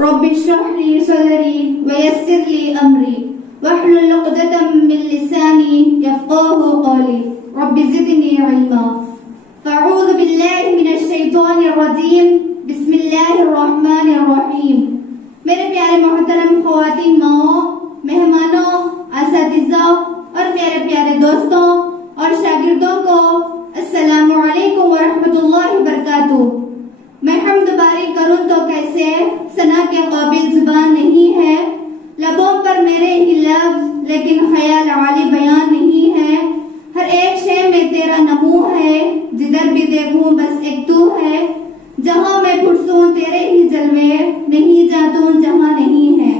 Rabbi इश्रह ली सदरी वयस्सिर ली अमरी वहलुल उक़दतम मिन लिसानी यफ़क़हू क़ौली rabbi ज़िदनी इल्मा। अऊज़ु बिल्लाहि मिनश शैतानिर रजीम बिस्मिल्लाहिर रहमानिर रहीम। मेरे प्यारे मोहतरम ख़वातीन माओ, मेहमानों, असातिज़ा और मेरे प्यारे दोस्तों और शागिर्दों को अस्सलामु अलैकुम व रहमतुल्लाहि व बरकातुहू। मैं हम्द बारी करूं तो कैसे, सना के काबिल जुबान नहीं है, लबों पर मेरे ही लफ्ज लेकिन ख्याल आली बयान नहीं है। हर एक शे में तेरा नमू है, जिधर भी देखूं बस एक तू है। जहां मैं पुरसूं तेरे ही जलवे, नहीं जातूं जहां नहीं है।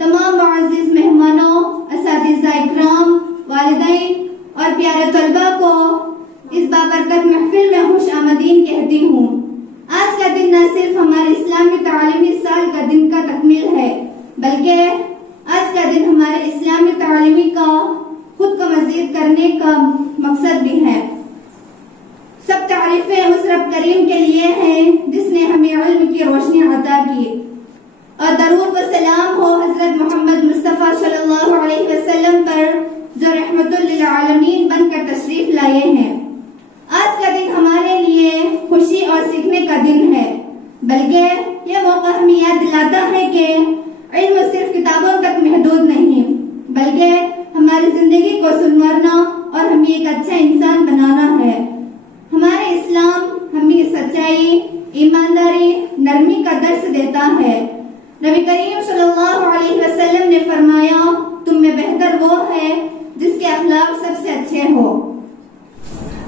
तमाम मुअज़्ज़िज़ मेहमानों, असातिज़ा इकराम, वालिदैन और प्यारे तलबा को इस बाबरकत महफिल में खुश आमदीन कहती हूँ। आज का दिन न सिर्फ हमारे इस्लामी तालीमी साल का दिन का तकमील है, बल्कि आज का दिन हमारे इस्लामी तालीमी का खुद को मज़ीद करने का मकसद भी है। सब तारीफें उस रब करीम के लिए हैं जिसने हमें इल्म की रोशनी अता की, और दरूद व सलाम हो हजरत मोहम्मद मुस्तफ़ा सल्लल्लाहु अलैहि वसल्लम पर, जो रहमतुल लिल आलमीन बनकर तशरीफ लाए हैं। आज का दिन हमारे लिए खुशी और सीखने का दिन है, बल्कि यह मौका हमें याद दिलाता है कि इल्म सिर्फ किताबों तक महदूद नहीं, बल्कि हमारी जिंदगी को संवारना और हमें एक अच्छा इंसान बनाना है। हमारे इस्लाम हमें सच्चाई, ईमानदारी, नरमी का दर्स देता है। नबी करीम सल्लल्लाहु अलैहि वसल्लम ने फरमाया, तुम में बेहतर वो है जिसके अखलाक सबसे अच्छे हो।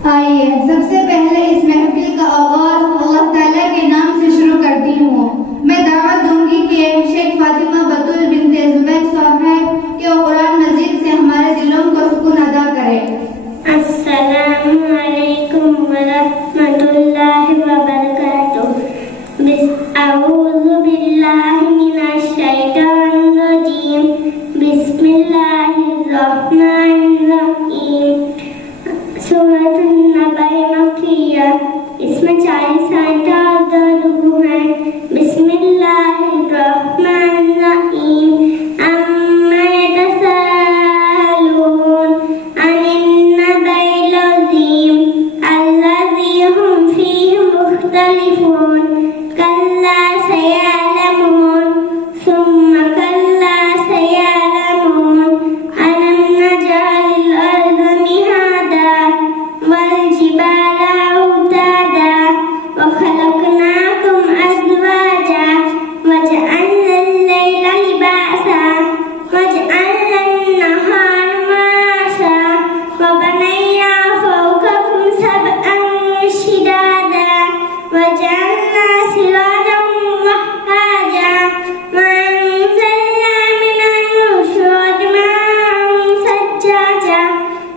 आइए सबसे पहले इस महफिल का आगाज अल्लाह ताला के नाम से शुरू करती हूँ। मैं दावत दूंगी कि शेख फातिमा बतुल बिन्ते जुबैर साहब के कुरान मजीद से हमारे दिलों को सुकून अदा करें। अस्सलामु अलैकुम व रहमतुल्लाहि व बरकातुहू। अऊज़ु बिल्लाहि मिनश शैतानिर रजीम। बिस्मिल्लाहिर रहमानिर रहीम। सूरतुन नबअ मक्किया, इसमें 40 आयत रुकू है। बिस्मिल्लाहिर रहमानिर रहीम। अम्मा यतसाअलून अनिन नबइल अज़ीम अल्लज़ी हुम फ़ीहि मुख्तलिफ़ून कल्ला सयअलमून सुम्मा कल्ला सयअलमून अलम नजअलिल अर्ज़ मिहादा वल जिबाला औतादा व खलक़नाकुम अज़वाजा वजअलना अल-लैला लिबासा वजअलना अन-नहारा मआशा व बनैना फ़ौक़कुम सबअन शिदादा वजअलना सिराजन वहाजा वअनज़लना मिनल मुअ्सराति माअन सज्जाजा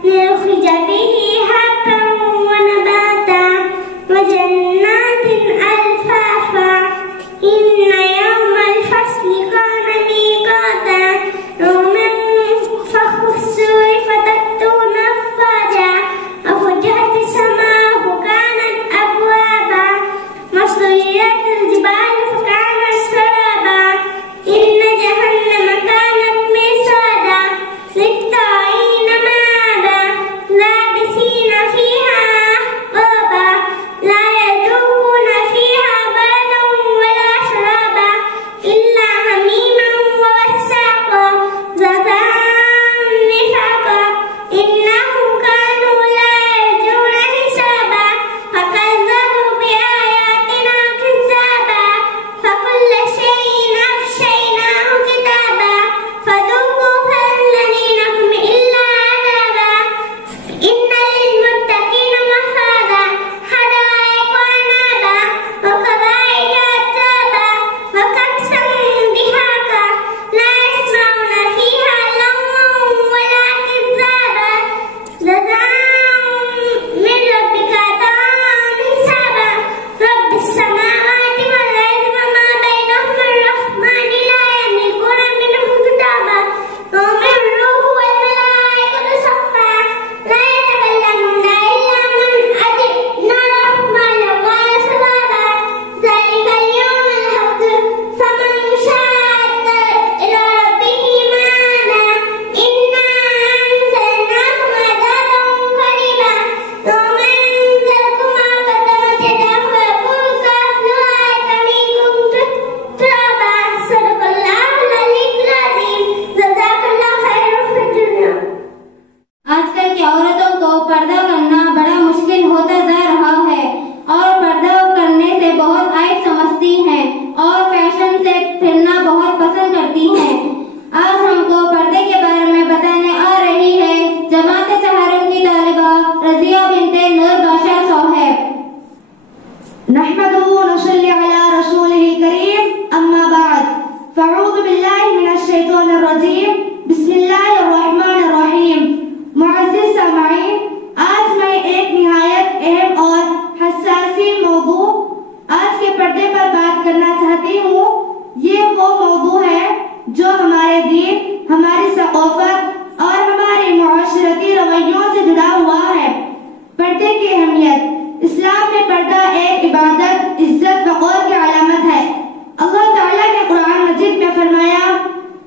लिनुख़रिज बिही हब्बन व नबाता वजन्नातिन अल्फ़ाफ़ा इन्ना यौमल फ़स्लि काना मीक़ाता यौमन युन्फ़ख़ु फ़िस्सूरि फ़तअतूना अफ़वाजा वफ़ुतिहतिस समाअु फ़कानत अबवाबा वसुयिरतिल जिबालु फ़कानत सराबा इन्ना जहन्नम कानत मिर्सादा लित्ताग़ीना मआबा लाबिसीना फ़ीहा अहक़ाबा ला यज़ूक़ूना फ़ीहा बरदन वला नहमदुहु व नसल्ली अला रसूलिहिल करीम, अम्मा बाद, फ़अऊज़ु बिल्लाहि मिनश शैतानिर रजीम, बिस्मिल्लाहिर रहमानिर रहीम। मुअज़्ज़िज़ सामईन, आज मैं एक निहायत अहम और हसासी मौजू आज के पर्दे पर बात करना चाहती हूँ। ये वो मौजू है जो हमारे दीन, हमारी सक़ाफ़त और हमारे मुआशरती रवैयों से जुड़ा हुआ है। पर्दे की अहमियत। इस्लाम में पर्दा एक इबादत, इज्जत, वक़ार की अलामत है। अल्लाह ताला ने कुरान मजीद में फरमाया,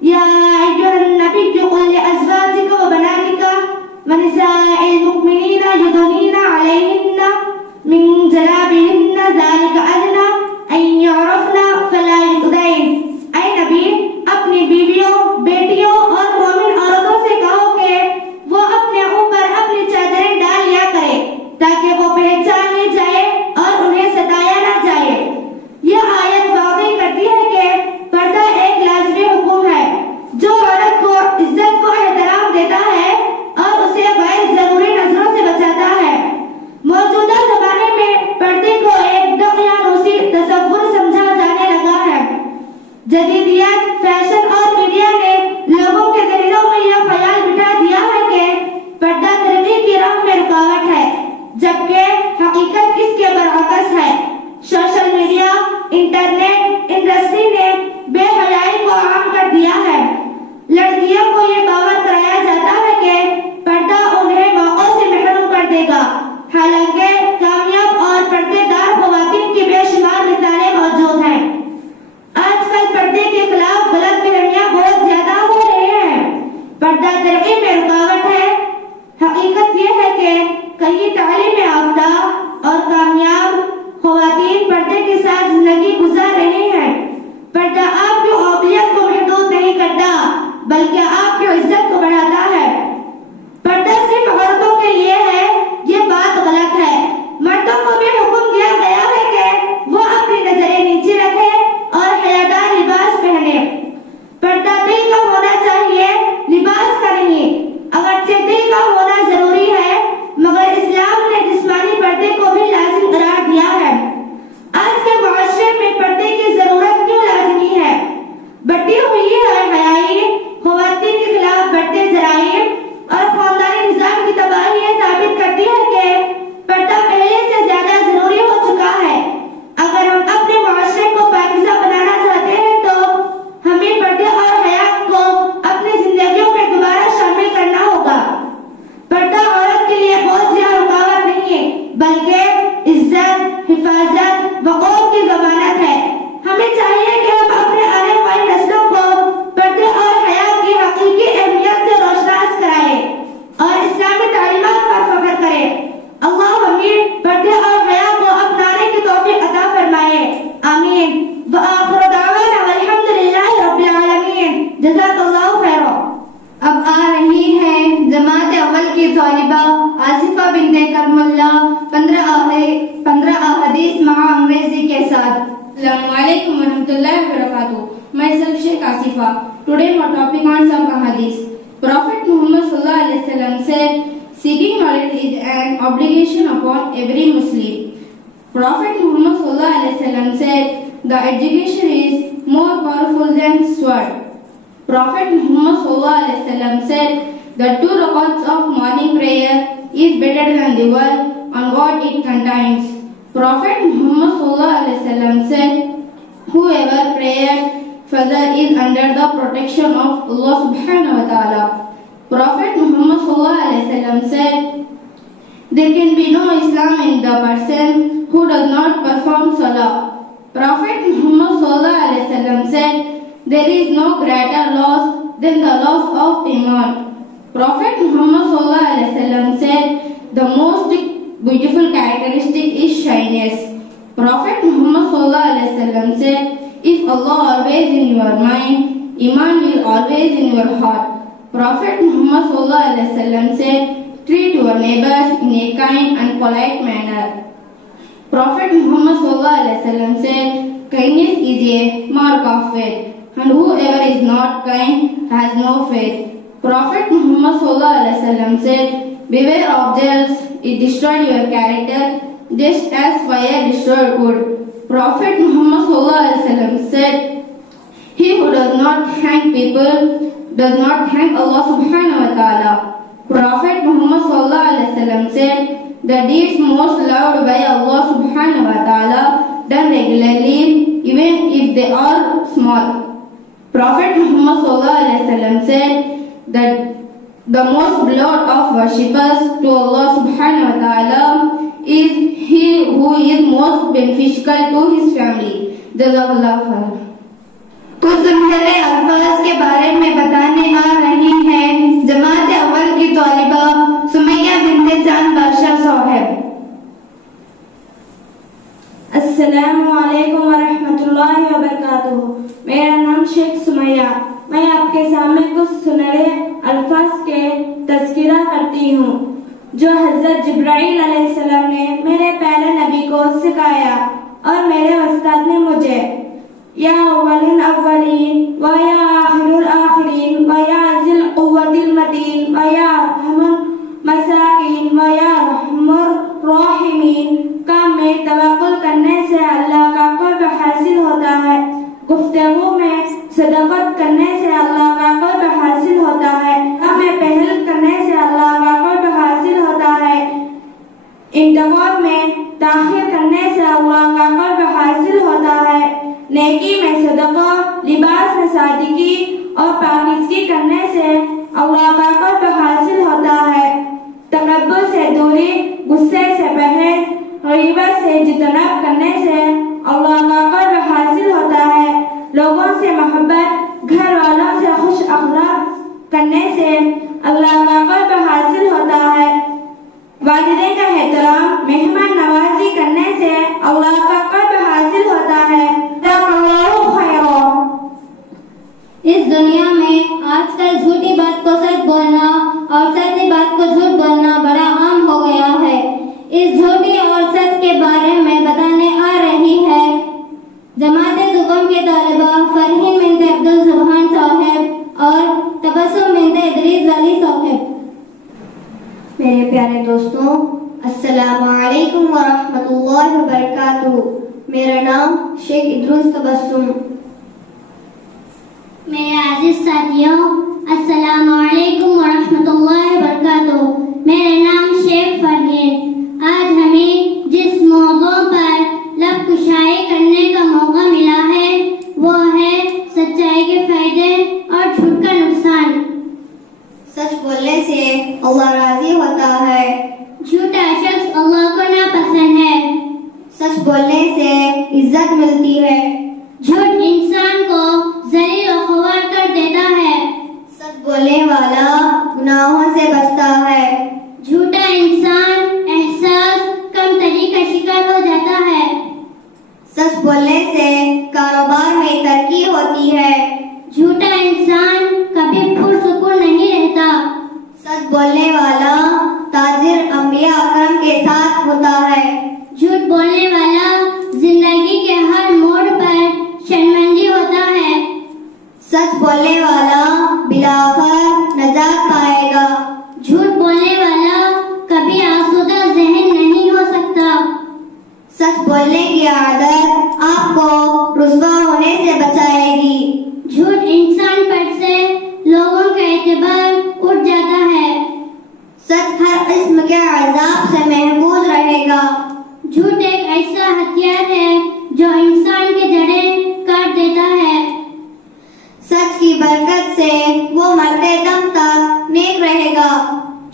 या अय्युहन नबिय्यु कुल लिअज़वाजिका व बनातिका व निसाइल मुमिनीना युदनीना अलैहिन्ना मिन जलाबिहिन्ना ज़ालिका अदना अन युअरफ़ना फला युज़ैन। ऐ नबी, अपनी बीवियों, बेटियों और मोमिन औरतों से कहो कि वो अपने ऊपर अपनी चादरें डाल लिया करे ताकि वो पहचान ली जाए और उन्हें सताया ना जाए। यह आयत वाज़ेह करती है कि पर्दा एक लाज़मी हुक्म है जो औरत को इज्जत व एहतराम देता है और उसे गैर जरूरी नजरों से बचाता है। मौजूदा जमाने में पर्दे को एक दकियानूसी तसव्वुर समझा जाने लगा है। जदीदियत, फैशन और मीडिया ने लोगों के दिलों में यह ख्याल बिठा दिया है कि पर्दा तरक्की की राह में रुकावट है, जबकि हकीकत इसके बरअक्स है। सोशल मीडिया, इंटरनेट इंडस्ट्री ने बेहयाई को आम कर दिया है। लड़कियों को ये बावर कराया जाता है कि पर्दा उन्हें मौकों से महरूम कर देगा। हालांकि कामयाब और पर्देदार ख़वातीन की बेशुमार मिसालें मौजूद हैं। आजकल पर्दे के खिलाफ गलतफहमियां बहुत ज्यादा हो रही हैं। पर्दा तरक्की में रुकावट है। हकीकत यह है कि कई तालीम याफ्ता और कामयाब ख़वातीन पर्दे के साथ जिंदगी गुजार रहे हैं। पर्दा आपकी काबिलियत को महदूद नहीं करता, बल्कि आपकी इज्जत को बढ़ाता है। पर्दा सिर्फ औरतों के लिए है, ये बात गलत है। मर्दों को भी हुक्म दिया गया है कि वो अपनी नजरें नीचे रखें और हयादार लिबास पहने। पर्दा दिल का होना चाहिए, लिबास का नहीं। अगरचे दिल का होना जरूरी है, मगर इस्लाम ने जिस्मानी पर्दे को भी लाजिम करार दिया है। आज के मुआशरे में पर्दे की जरूरत क्यों लाजमी है? बढ़ती हुई है हयाई, ख़वातीन के खिलाफ बढ़ते जराइम और खानदानी निजाम की तबाही ये साबित करती है कि पर्दा पहले से ज्यादा जरूरी हो चुका है। अगर हम अपने मुआशरे को पाकीज़ा बनाना चाहते हैं तो हमें पर्दे और हया को अपनी जिंदगियों में दोबारा शामिल करना होगा। पर्दा औरत के लिए बहुत ज्यादा रुकावट नहीं है, बल्कि इज्जत, हिफाजत, वक़ार की जमानत है। हमें चाहिए कि हम अपने आने वाली नस्लों को पर्दे और हया की हकीकी अहमियत से रोशनास कराएं और इस्लामी तालीमात पर फख्र करें। अल्लाह हमें पर्दे और हया को अपनाने की तौफीक अता फरमाए। आमीन। व आखिर दावाना अल्हम्दुलिल्लाहि रब्बिल आलमीन। जज़ाकल्लाहु खैरा। अब आ रही है जमात अव्वल की तालिबा आसिफा बिन्ते करमुल्ला 15 अहादीस महा अंग्रेजी के साथ। Assalamualaikum warahmatullahi wabarakatuh. Myself Sheikh Asifa. Today my topic on some ahadith. Prophet Muhammad sallallahu alaihi wasallam said, "Seeking knowledge is an obligation upon every Muslim." Prophet Muhammad sallallahu alaihi wasallam said, "The education is more powerful than sword." Prophet Muhammad sallallahu alaihi wasallam said, "The 2 rakats of morning prayer is better than the world on what it contains." Prophet Muhammad sallallahu alaihi wasallam said, "Whoever prays fajr is under the protection of Allah subhanahu wa ta'ala." Prophet Muhammad sallallahu alaihi wasallam said, "There can be no Islam in the person who does not perform salah." Prophet Muhammad sallallahu alaihi wasallam said, "There is no greater loss than the loss of Iman." Prophet Muhammad sallallahu alaihi wasallam said, "The most beautiful characteristic is shyness." Prophet Muhammad sallallahu alaihi wasallam said, "If Allah always in your mind, Iman will always in your heart." Prophet Muhammad sallallahu alaihi wasallam said, "Treat your neighbors in a kind and polite manner." Prophet Muhammad sallallahu alaihi wasallam said, "Kindness is a mark of faith, and whoever is not kind has no faith." Prophet Muhammad sallallahu alaihi wasallam said, "Beware of jealousy, it destroys your character just as fire destroys wood." Prophet Muhammad sallallahu alaihi wasallam said, "He who does not thank people does not thank Allah subhanahu wa ta'ala." Prophet Muhammad sallallahu alaihi wasallam said, "The deeds most loved by Allah subhanahu wa ta'ala done regularly, even if they are small." Prophet Muhammad sallallahu alaihi wasallam said that the most beloved of worshippers to Allah subhanahu wa ta'ala is he who is most beneficial to his family. Jazakallah khair. कुछ सुनहरे अल्फाज के बारे में बताने आ रही हैं जमात अव्वल की तौलिबा सुमैया बिन्ते जान बादशाह साहब। अस्सलामु अलैकुम व रहमतुल्लाहि व बरकातुहू। मेरा नाम शेख सुमैया। मैं आपके सामने कुछ सुनहरे अल्फाज के तज़किरा करती हूँ जो हज़रत जिब्राइल अलैहिस्सलाम ने मेरे पहले नबी को सिखाया और मेरे उस्ताद ने मुझे। या अव्वलिन अव्वलीन व या आखिरुल आखिरीन व या ज़िल क़ुव्वतिल मतीन व या रहमुल मसाकीन व या रहमुर राहिमीन। काम में तवक्कुल करने से अल्लाह का क़ुर्ब हासिल होता है। गुफ्तगू में सदक़त करने से अल्लाह का क़ुर्ब हासिल होता है। काम में पहल करने से अल्लाह का क़ुर्ब हासिल होता है। इंतज़ार में ताख़ीर करने से अल्लाह का क़ुर्ब हासिल होता है। नेकी में सदका, लिबास में सादगी और पाकीज़गी करने से अल्लाह का क़ुर्ब हासिल होता है। तकब्बुर से दूरी, गुस्से से परहेज़, गीबत से इज्तनाब करने से अल्लाह का क़ुर्ब हासिल होता है। लोगों से मोहब्बत, घर वालों से खुश अखलाक करने से अल्लाह का क़ुर्ब हासिल होता है। वालिदैन का एहतराम, मेहमान नवाजी करने से अल्लाह का क़ुर्ब हासिल होता है। इस दुनिया में आजकल झूठी बात को सच बोलना और सच्ची बात को झूठ बोलना बड़ा आम हो गया है। इस झूठी और सच के बारे में बताने आ रही है जमाते दुकम के तालिबा फरहीन बिन्ते अब्दुल सुभान साहब और तबस्सुम बिन्ते इदरीस वाली साहब। मेरे प्यारे दोस्तों, अस्सलामु अलैकुम व रहमतुल्लाहि व बरकातुहू। मेरा नाम शेख इदरीस तबस्सुम। मेरे अजीज साथियों, अस्सलामु अलैकुम व रहमतुल्लाहि व बरकातुहू। मेरा नाम शेख फरहीन। आज हमें जिस मौजू पर लब कुशाई करने का मौका मिला है वो है सच्चाई के फायदे और झूठ का नुकसान। सच बोलने से अल्लाह राजी होता है। झूठा शख्स अल्लाह को नापसंद है। सच बोलने से इज्जत मिलती है। झूठ इंसान को ज़लील और ख़वार कर देता है। सच बोलने वाला गुनाहों से बचता है। झूठा इंसान एहसास कमतरी का शिकार हो जाता है। सच बोलने से कारोबार में तरक्की होती है। झूठा इंसान कभी पुरसुकून नहीं रहता। सच बोलने वाला ताजिर अंबिया अकरम के साथ होता है। झूठ बोलने वाला जिंदगी के हर मोड़ पर शर्मिंदा होता है। सच बोलने वाला बिलाखिर नजात पाएगा। झूठ बोलने वाला कभी आसूदा ज़हन नहीं हो सकता। सच बोलने की आदत आपको रुस्वा होने से बचाएगी। झूठ इंसान पर से लोगों का एतबार उठ जाता है। सच हर किस्म के अज़ाब से महफूज रहेगा। झूठ एक ऐसा हथियार है जो इंसान की जड़ें काट देता है। सच की बरकत से वो मरते दम तक नेक रहेगा।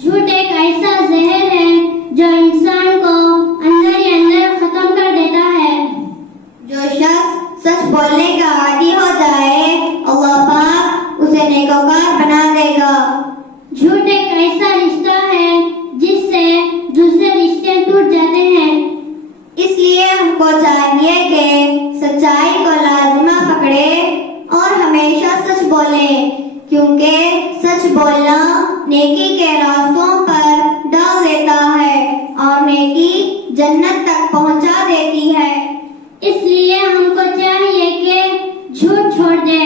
झूठ एक ऐसा जहर है जो इंसान को अंदर ही अंदर खत्म कर देता है। जो शख्स सच बोलने का आदी हो जाए अल्लाह पाक उसे नेकोकार बना देगा। झूठ एक ऐसा रिश्ता है जिससे दूसरे रिश्ते टूट जाते हैं। इसलिए हमको चाहिए कि सच्चाई को लाजिमा पकड़े और हमेशा सच बोले, क्योंकि सच बोलना नेकी के रास्तों पर डाल देता है और नेकी जन्नत तक पहुंचा देती है। इसलिए हमको चाहिए कि झूठ छोड़ दे।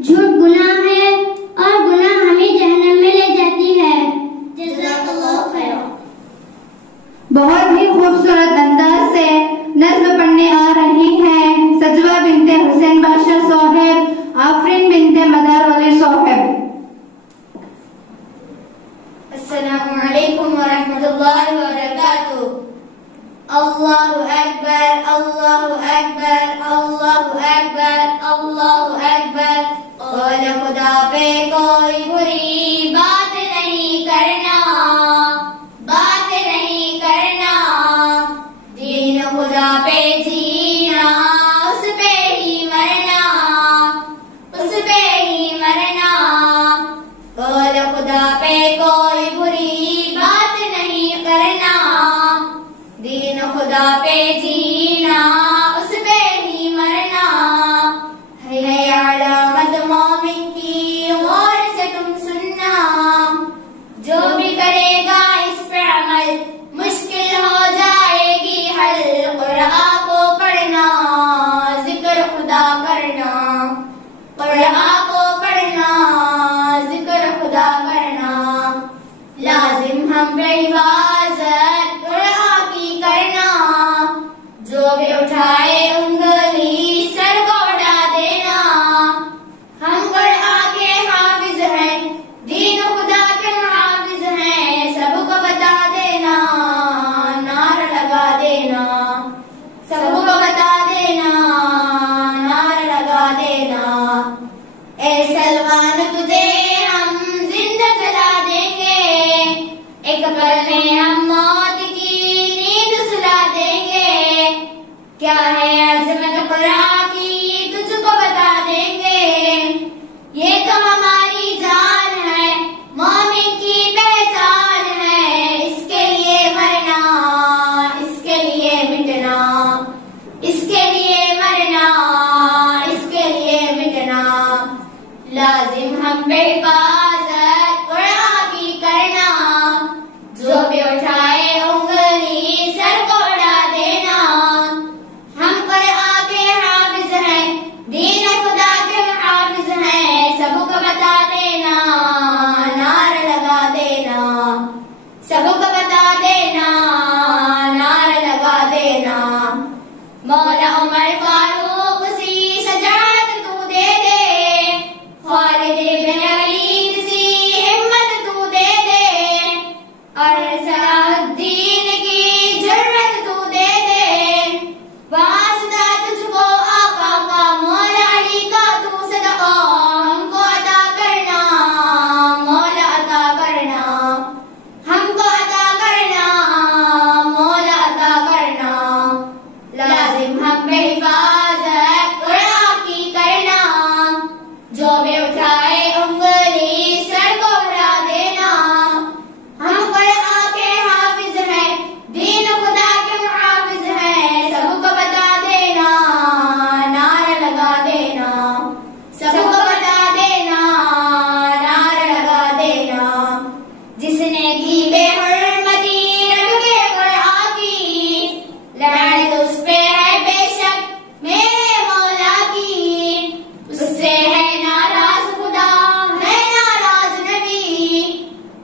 झूठ गुनाह है और गुनाह हमें जहन्नम में ले जाती है। जज़ाकल्लाह खैर। बहुत ही खूबसूरत अंदाज से नज़्म पढ़ने आ रही है अज़मत क़ुरआन की तुझको बता देंगे। ये तो हमारी जान है, मोमिन की पहचान है। इसके लिए मरना, इसके लिए मिटना, इसके लिए मरना, इसके लिए मिटना। लाजिम हम पे हिफाज़त क़ुरआन की करना। जो भी उठाए उंगली सर को उड़ा देना। हम क़ुरआन के हाफिज हैं, दीन खुदा के हाफिज हैं। सबको बता देना, नारा लगा देना। सबको बता देना, नारा लगा देना। मौला उमर फारूक सी शजाअत तू दे दे। खालिद इब्न वलीद सी हिम्मत तू दे दे। और सलाहुद्दीन की जुर्रत तू दे दे। वास्ता तुझको आका का, मौला अली का तू सदका हमको अता करना। मौला अता करना, हमको अता करना। मौला अता करना। लाजिम हम पे हिफाज़त क़ुरआन की करना। जो भी उठाए उंगली सर को उड़ा देना। हम क़ुरआन के हाफिज हैं, दीन खुदा के हाफिज हैं। सबको बता देना, नारा लगा देना। सबको बता देना, नारा लगा देना। जिसने की बेहुरमती रब के क़ुरआन की, लानत उस पे है बेशक मेरे मौला की। उससे है नाराज खुदा, है नाराज नबी।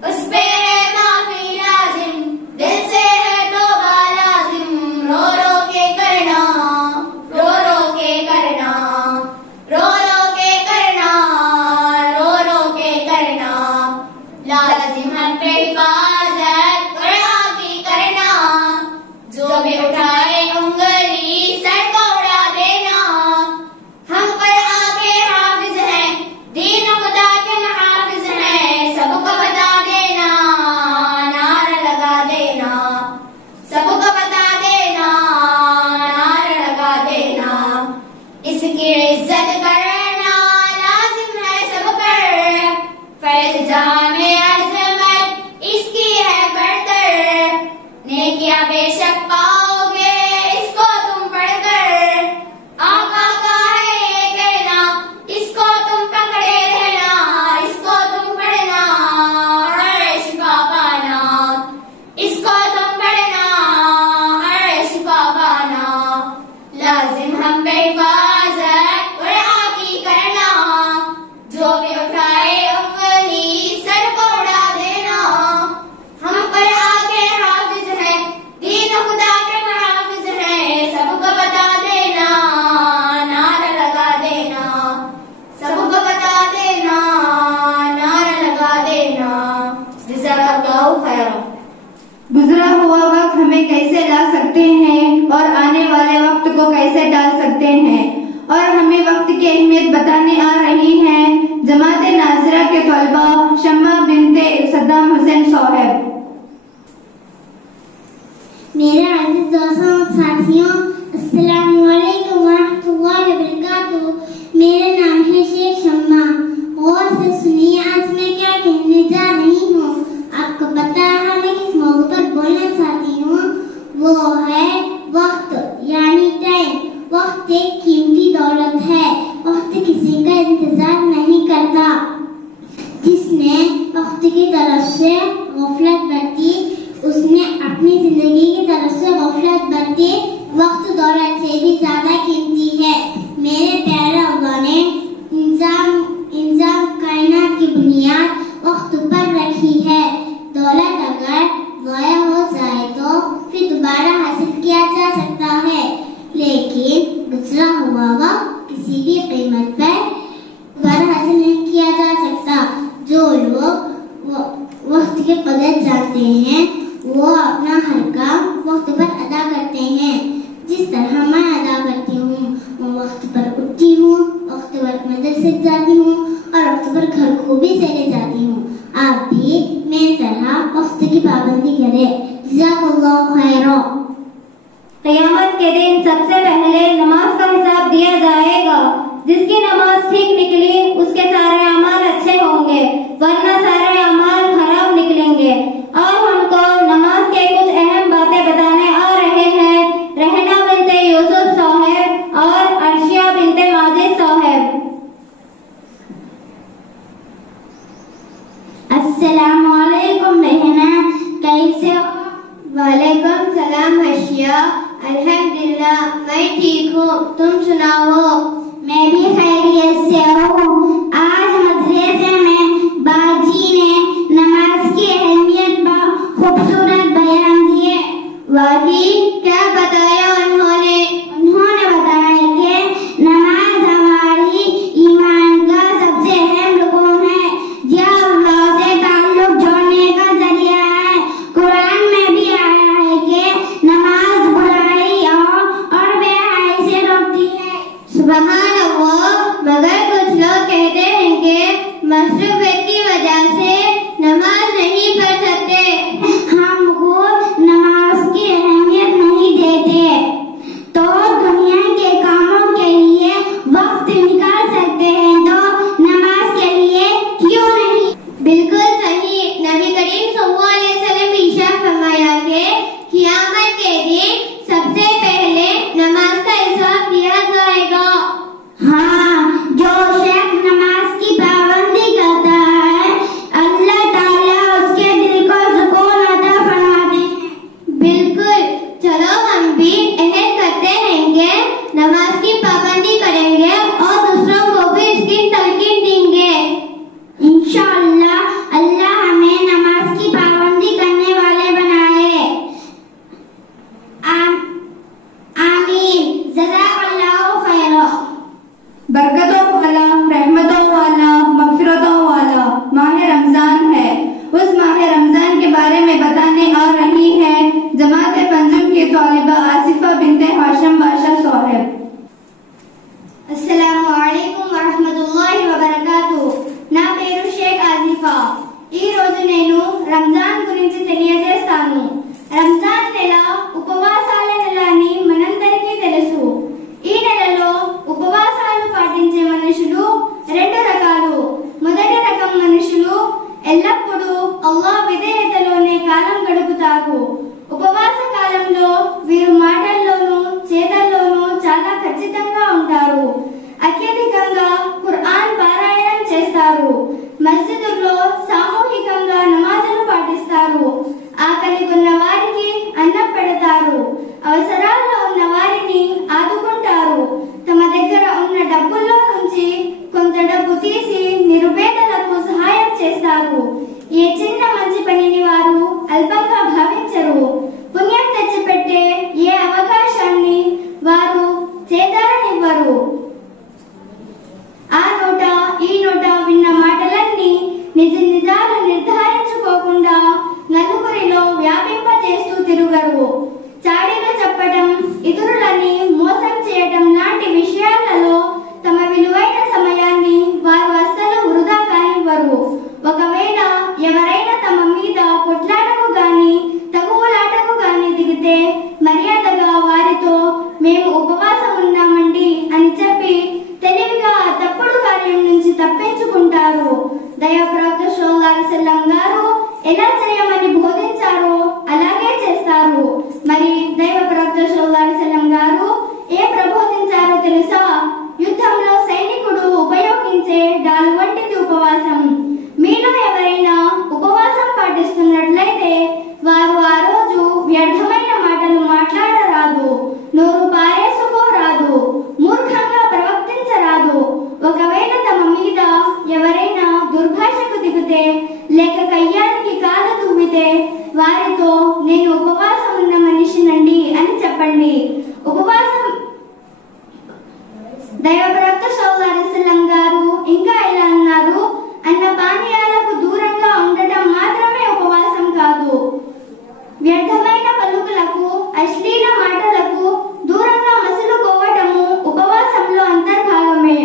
उस पे है माफी लाजिम, दिल से है तौबा लाजिम। रो रो के करना, रो रो के करना, रो रो के करना, रो रो के करना। लाजिम हम पे हिफाज़त क़ुरआन की करना। जो भी उठाए उंगली सर को उड़ा देना। हम क़ुरआन के हाफिज हैं, दीन खुदा के हाफिज हैं। सबको बता देना, नारा लगा देना। सबको बता देना, नारा लगा देना। इसकी इज्जत करना लाजिम है सब पर। फैज़ जहां में अज़मत इसकी है बरतर। नेकियां बेशक पाओगे इसको तुम पढ़कर। आका का है ये कहना, इसको तुम पकड़े रहना। इसको तुम पढ़ना, हर शिफा पाना। इसको तुम पढ़ना, हर शिफा पाना। लाजिम हम पे हिफाज़त क़ुरआन की करना। जो भी उठाए उंगली सर को उड़ा देना। हम क़ुरआन के हाफिज हैं, दीन खुदा के हाफिज हैं। सबको बता देना, नारा लगा देना। सबको बता देना, नारा लगा देना। जज़ाकल्लाहु खैरन। गुजरा हुआ वक्त हमें कैसे ला सकते हैं और आने वाले वक्त को कैसे टाल सकते हैं, और हमें वक्त की अहमियत बताने आ रही हैं जमात नाज़िरा के तलबा शम्मा बिनते सद्दाम हुसैन साहब। मेरे अज़ीज़ दोस्तों और साथियों, अस्सलामु अलैकुम व रहमतुल्लाहि व बरकातुहू। मेरा नाम है शेख शम्मा। गौर से सुनिए, आज मैं क्या कहने जा रही हूँ। आपको पता है मैं किस मौजू पर बोलना चाहती हूँ। वो है वक्त, यानी टाइम। वक्त एक कीमती दौलत है। वक्त किसी का इंतजार नहीं करता। जिसने वक्त की तरफ से गफलत बरती, उसने अपनी जिंदगी की तरफ से गफलत बरती। वक्त दौलत से भी ज्यादा कीमती है। मेरे प्यारे अल्लाह ने इंजाम कायनात की बुनियाद वक्त पर रखी है। दौलत अगर ज़ाया हो जाए तो फिर दोबारा हासिल किया जा सकता है, लेकिन गुजरा हुआ वक्त किसी भी कीमत पर दोबारा हासिल नहीं किया जा सकता। जो लोग वक्त की कदर जानते हैं वो अपना हर काम वक्त पर अदा करते हैं। जिस तरह मैं अदा करती हूँ, मैं वक्त पर उठती हूँ, वक्त पर मदरसे जाती हूँ और वक्त पर घर को भी चले जाती हूँ। आप भी मेरी तरह वक्त की पाबंदी करें। जज़ाकल्लाहु खैरन। क़यामत के दिन सबसे पहले नमाज अस्सलामुअलैकुम बहना, कैसे हो? वालेकुम सलाम हशिया, अल्हम्दुलिल्लाह मैं ठीक हूँ, तुम सुनाओ? मैं भी खैरियत से हूँ। आज मदरसे में बाजी ने नमाज की अहमियत पर खूबसूरत बयान दिए। वाकई क्या बताया उन्होंने? उन्होंने बताया कि नमाज हमारी ईमान का सबसे अहम रुकन है, यह अल्लाह से ताल्लुक जोड़ने का जरिया है। कुरान में भी आया है कि नमाज बुराई और बेहयाई से रोकती है। सुभान अल्लाह, मगर कुछ लोग कहते हैं कि मसरूफियत की वजह से नमाज नहीं पढ़ सकते। हम खुद नमाज की अहमियत नहीं देते तो दुनिया के कामों के लिए वक्त निकाल सकते हैं, तो नमाज के लिए क्यों नहीं? बिल्कुल सही। नबी करीम सल्लल्लाहु अलैहि वसल्लम ने इरशाद फरमाया कि क़यामत के दिन सबसे पहले नमाज का हिसाब दिया जाएगा। हाँ, जो शख्स नमाज की पाबंदी करता है, अल्लाह ताला उसके दिल को सुकून अता फरमाते हैं। बिल्कुल, चलो हम भी अहद करते हैं कि नमाज की पाबंदी करेंगे और दूसरों को भी इसकी तलकीन देंगे। इंशाअल्लाह अल्लाह हमें नमाज की पाबंदी करने वाले बनाए। आमीन। जज़ाकल्लाहु खैरा। बरकतों वाला, रहमतों वाला, मगफिरतों वाला माह रमजान है। उस माह रमजान के बारे में बताने आ रही है जमात पंजुम की तालिबा आसिफा बिनते हाशिम बाशा साहब। अस्सलामु अलैकुम వరహ్మతుల్లాహి వబరకాతుహు। నా పేరు షేక్ ఆసిఫా। ఈ రోజు నేను రంజాన్ గురించి తెలియజేస్తాను। రంజాన్ నెల ఉపవాసాల నెల అని మనందరికీ తెలుసు। ఈ నెలలో ఉపవాసాలు పాటించే మనుషులు రెండు రకాలు। మొదటి రకం మనుషులు ఎల్లప్పుడూ అల్లాహ్ విధేయతలోనే కాలం గడుపుతారు। ఉపవాస కాలంలో వీరు మాటల్లోనూ చేతల్లోనూ చాలా ఖచ్చితంగా ఉంటారు। అత్యధికంగా ఖురాన్ పారాయణం చేస్తారు। మస్జిదుల్లో సామూహికంగా నమాజులు పాటిస్తారు। ఆకలి ఉన్న వారికి అన్నం పెడతారు। అవసరాల్లో ఉన్న వారిని ఆదుకుంటారు। తమ దగ్గర ఉన్న డబ్బుల్లో నుంచి కొంత డబ్బు తీసి నిరుపేదలకు సహాయం చేస్తారు। ఏ చిన్న మంచి పనిని వారు అల్పంగా భావించరు। పుణ్యం తెచ్చిపెట్టే ఏ అవకాశాన్ని వారు చేదారనివ్వరు। ఆ నోట ఈ నోట విన్న మాటలన్నీ నిజాలు నిర్ధారించుకోకుండా నలుగురిలో వ్యాపింపజేస్తూ తిరుగరు। చాడీలు చెప్పటం, ఇతరులని మోసం చేయటం లాంటి విషయాలలో తమ విలువైన సమయాన్ని వారు అస్సలు వృధా కానివ్వరు। ఒకవేళ ఎవరైనా తమ మీద కొట్లాటకు గాని తగువులాటకు గాని దిగితే మర్యాదగా వారితో మేము ఉపవాసం ఉన్నామండి అని చెప్పి తెలివిగా ఆ తప్పుడు కార్యం నుంచి తప్పించుకుంటారు। దైవప్రవక్త సల్లల్లాహు అలైహి వసల్లం గారు ఎలా చేయమని బోధించారో అలాగే చేస్తారు। మరి దైవప్రవక్త సల్లల్లాహు అలైహి వసల్లం గారు ఏం ప్రబోధించారో తెలుసా? యుద్ధంలో సైనికుడు ఉపయోగించే డాలు వంటిది ఉపవాసం। మీలో ఎవరైనా ఉపవాసం పాటిస్తున్నట్లయితే వారు ఆ రోజు వ్యర్థమైన మాటలు మాట్లాడరాదు, నోరు పారేసుకోరాదు, మూర్ఖంగా ప్రవర్తించరాదు। ఒకవేళ తమ మీద ఎవరైనా దుర్భాషకు దిగితే లేక కయ్యానికి కాలు దువ్వితే వారితో నేను ఉపవాసం ఉన్న మనిషినండి అని చెప్పండి। ఉపవాసం దైవప్రవక్త సల్లల్లాహు అలైహి వసల్లం గారు ఇంకా ఇలా అన్నారు, అన్న పానీయాలకు దూరంగా ఉండటం మాత్రమే ఉపవాసం కాదు, వ్యర్థమైన పలుకులకు, అశ్లీల మాటలకు దూరంగా మసులుకోవటము ఉపవాసంలో అంతర్భాగమే।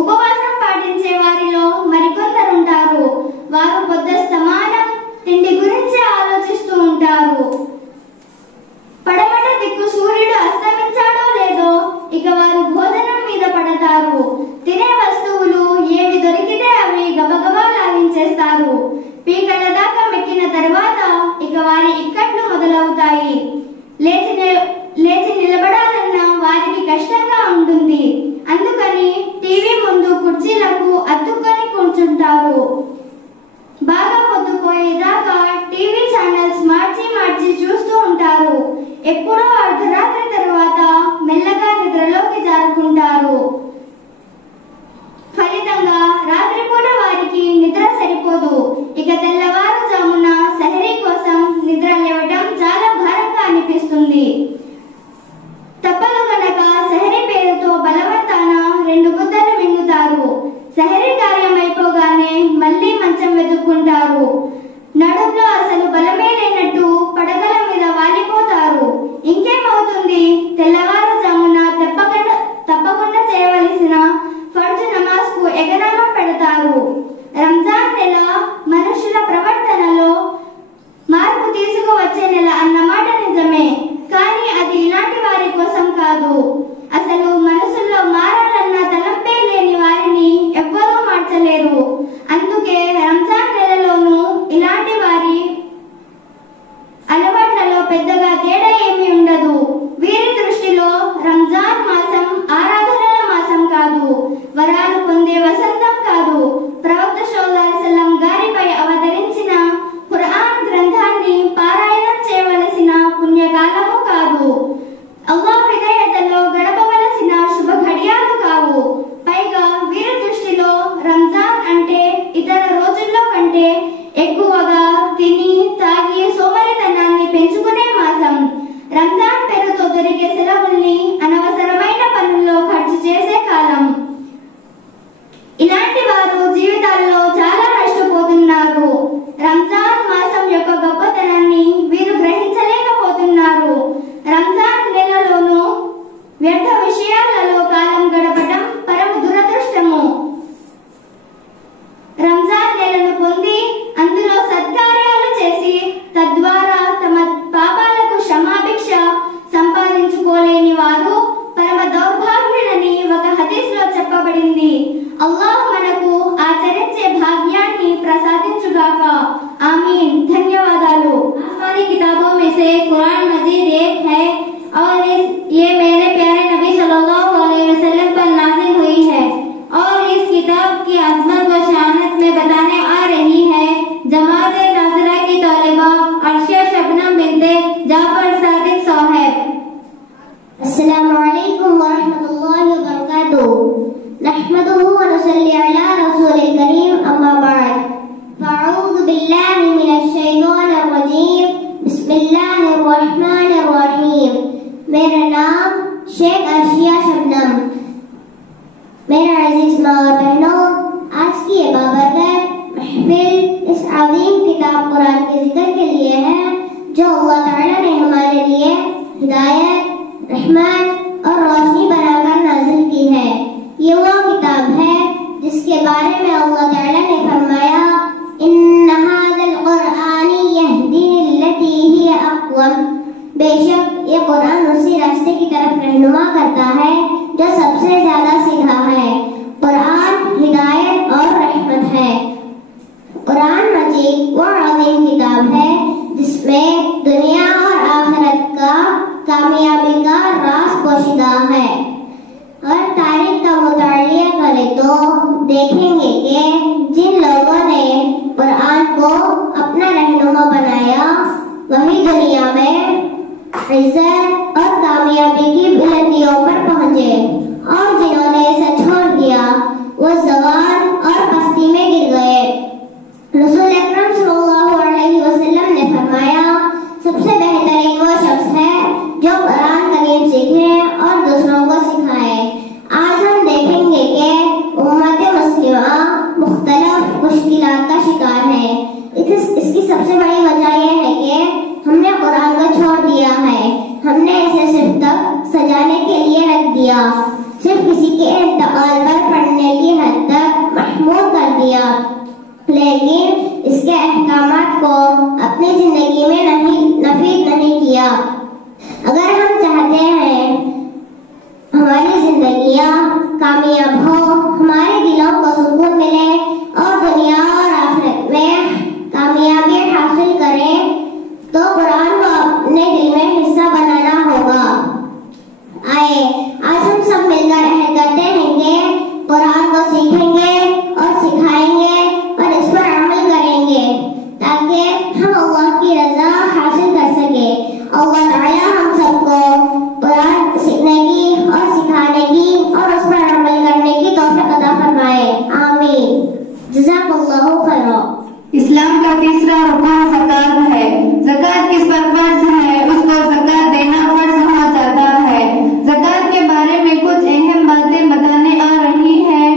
ఉపవాసం పాటించే వారిలో మరికొందరుంటారు, వారు పొద్దస్తమానం తిండి గురించి ఆలోచిస్తూ ఉంటారు। పడమట దిక్కు సూర్యుడు అస్తమించాడో లేదో ఇక వారు భోజనం మీద పడతారు। తినే వస్తువులు ఏవి దొరికితే వ్యర్థ విషయాలలో కాలం గడపటం పరమ దురదృష్టము. రంజాన్ నెలను పొంది అందులో సత్కార్యాలు చేసి తద్వారా తమ పాపాలకు క్షమాభిక్ష సంపాదించుకోలేని వారు పరమ దౌర్భాగ్యులని ఒక హదీస్లో చెప్పబడింది. అల్లాహ్ మనకు ఆచరించే భాగ్యాన్ని ప్రసాదించుగాక. आमीन। धन्यवादालु। हमारी किताबों में से कुरान मजीद एक है और ये मेरे प्यारे नबी सल्लल्लाहु अलैहि वसल्लम पर नाज़िल हुई है और इस किताब की अज़मत व शानत में बताने आ रही है जमात नाज़िरा की तौलिबा अर्शिया शबनम बिन्ते जाफर सादिक साहब। अस्सलामु अलैकुम व रहमतुल्लाहि व बरकातुहू। नहमदुहु व नसल्ली अला रसूलिल करीम, अम्मा बाद। फ़अऊज़ु बिल्लाहि मिनश शैतानिर रजीम। बिस्मिल्लाहिर रहमानिर रहीम। मेरा नाम शेख अर्शिया शबनम। मेरा अजीज माँ और बहनों, आज की ये बाबरकत महफिल इस अजीम किताब कुरान के जिक्र के लिए है जो अल्लाह ताला ने हमारे लिए हिदायत, रहमत और रोशनी बनाकर नाज़िल की है। ये वो किताब है जिसके बारे में अल्लाह ताला ने फरमाया, इन्ना हाज़ल कुरआनी यहदी लिल्लती हिय अक़वम। बेशक ये कुरान उसी रास्ते की तरफ रहनुमा करता है जो सबसे ज्यादा सीधा है। कुरान हिदायत और रहमत है। कुरान मजीद वो अज़ीम किताब है जिसमें दुनिया और आखिरत का कामयाबी का राज पोशीदा है। और तारीख का मुतालिया करें तो देखेंगे कि जिन लोगों ने कुरान को अपना रहनुमा बनाया वही दुनिया में इज्जत और कामयाबी की बुलंदियों पर पहुंचे और जिन्होंने इसे छोड़ दिया वो ज़वाल और पस्ती में गिर गए। रसूल अकरम सल्लल्लाहु अलैहि वसल्लम ने फरमाया, सबसे बेहतरीन वो शख्स है जो कुरान करीम सीखे और दूसरों को सिखाए। आज हम देखेंगे कि उम्मत मुस्लिमा मुख्तलिफ मुश्किलात का शिकार है। इसकी सबसे बड़ी वजह यह है कि हमने कुरान को छोड़ दिया है। हमने इसे सिर्फ तक सजाने के लिए रख दिया, सिर्फ किसी के इंतकाल पर पढ़ने की हद तक महमूद कर दिया, लेकिन इसके अहकामात को अपनी जिंदगी में नफीद नहीं किया। अगर हम चाहते हैं हमारी जिंदगियां कामयाब हो, हमारे दिलों को सुकून मिले और दुनिया और आखिरत में कामयाबी हासिल करें तो कुरान को अपने दिल में हिस्सा बनाना होगा। आए आज हम सब मिलकर अहद करते हैं कि कुरान को सीखेंगे और सिखाएंगे और इस पर अमल करेंगे ताकि हम अल्लाह की रजा हासिल कर सके। अल्लाह ताला हम सबको कुरान सीखने की और सिखाने की और उस पर अमल करने की तौफीक अता फरमाए। आमीन। जज़ाकल्लाहु खैरा। इस्लाम का तीसरा रुकन ज़कात है। ज़कात किस पर फर्ज है उसको ज़कात देना फर्ज हो जाता है। ज़कात के बारे में कुछ अहम बातें बताने आ रही हैं।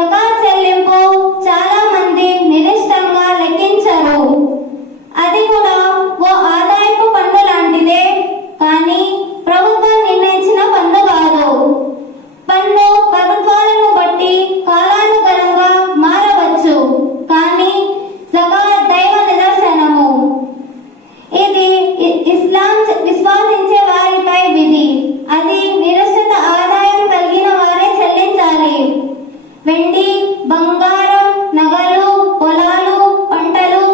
జకాత్ చెల్లింపు చాలా మంది నిర్దిష్టంగా లెక్కించరు. అది కూడా ఓ ఆదాయపు పన్ను లాంటిదే, కానీ ప్రభుత్వం నిర్ణయించిన పన్ను కాదు. పన్ను ప్రభుత్వాలను బట్టి కాలానుగుణంగా మారవచ్చు, కానీ జకాత్ దైవ నిదర్శనము. ఇది ఇస్లాం విశ్వసించే వారిపై విధి. అది నిరసన ఆదాయం కలిగిన వారే చెల్లించాలి. వెండి, బంగారం, నగలు, పొలాలు, పంటలు,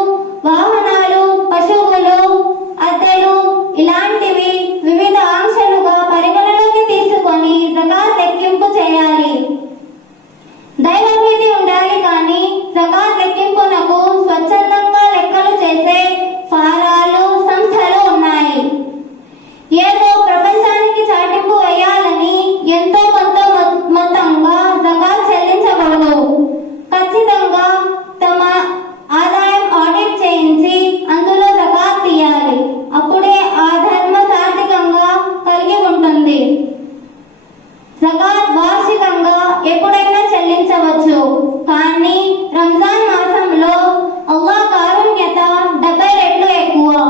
వాహనాలు, పశువులు, అద్దెలు ఇలాంటివి వివిధ ఆంక్షలుగా పరిగణలోకి తీసుకొని జకాత్ లెక్కింపు చేయాలి. దైవభీతి ఉండాలి, కానీ జకాత్ లెక్కింపునకు స్వచ్ఛందంగా లెక్కలు చేసే ఫారాలు, సంస్థలు ఉన్నాయి. ఏదో ప్రపంచానికి చాటింపు వేయాలని ఎంతో కొంత మొత్తంగా జకాత్ చెల్లించకూడదు. ఖచ్చితంగా తమ ఆదాయం ఆడిట్ చేయించి అందులో జకాత్ తీయాలి. అప్పుడే ఆ ధర్మ సార్థకంగా కలిగి ఉంటుంది. జకాత్ వార్షికంగా ఎప్పుడైనా చెల్లించవచ్చు, కానీ రంజాన్ మాసంలో అల్లాహ్ కారుణ్యత 70 రెట్లు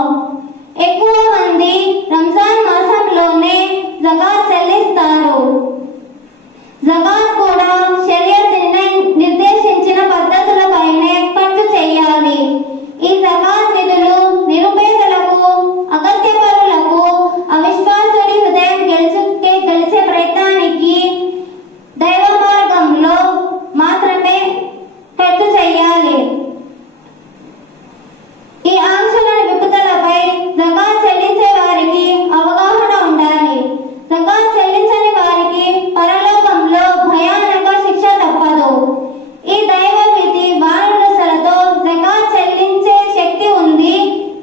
ఎక్కువ మంది రంజాన్ మాసంలోనే జకాత్ చెల్లిస్తారు. జకాత్ కూడా షరియత్ నిర్దేశించిన పద్ధతులపైనే ఖర్చు చేయాలి. ఈ జకాత్ నిధులు నిరుపేదలకు, అగత్యపరులకు, అవిశ్వాసుడి హృదయం గెలిచే ప్రయత్నానికి దైవ మార్గంలో మాత్రమే ఖర్చు చేయాలి. ఈ ఆంక్షల విపుతలపై జకాత్ చెల్లించే వారికి అవగాహన ఉండాలి. జకాత్ చెల్లించని వారికి పరలోకంలో భయానక శిక్ష తప్పదు. ఈ దైవ విధి బాణుసలతో జకాత్ చెల్లించే శక్తి ఉంది.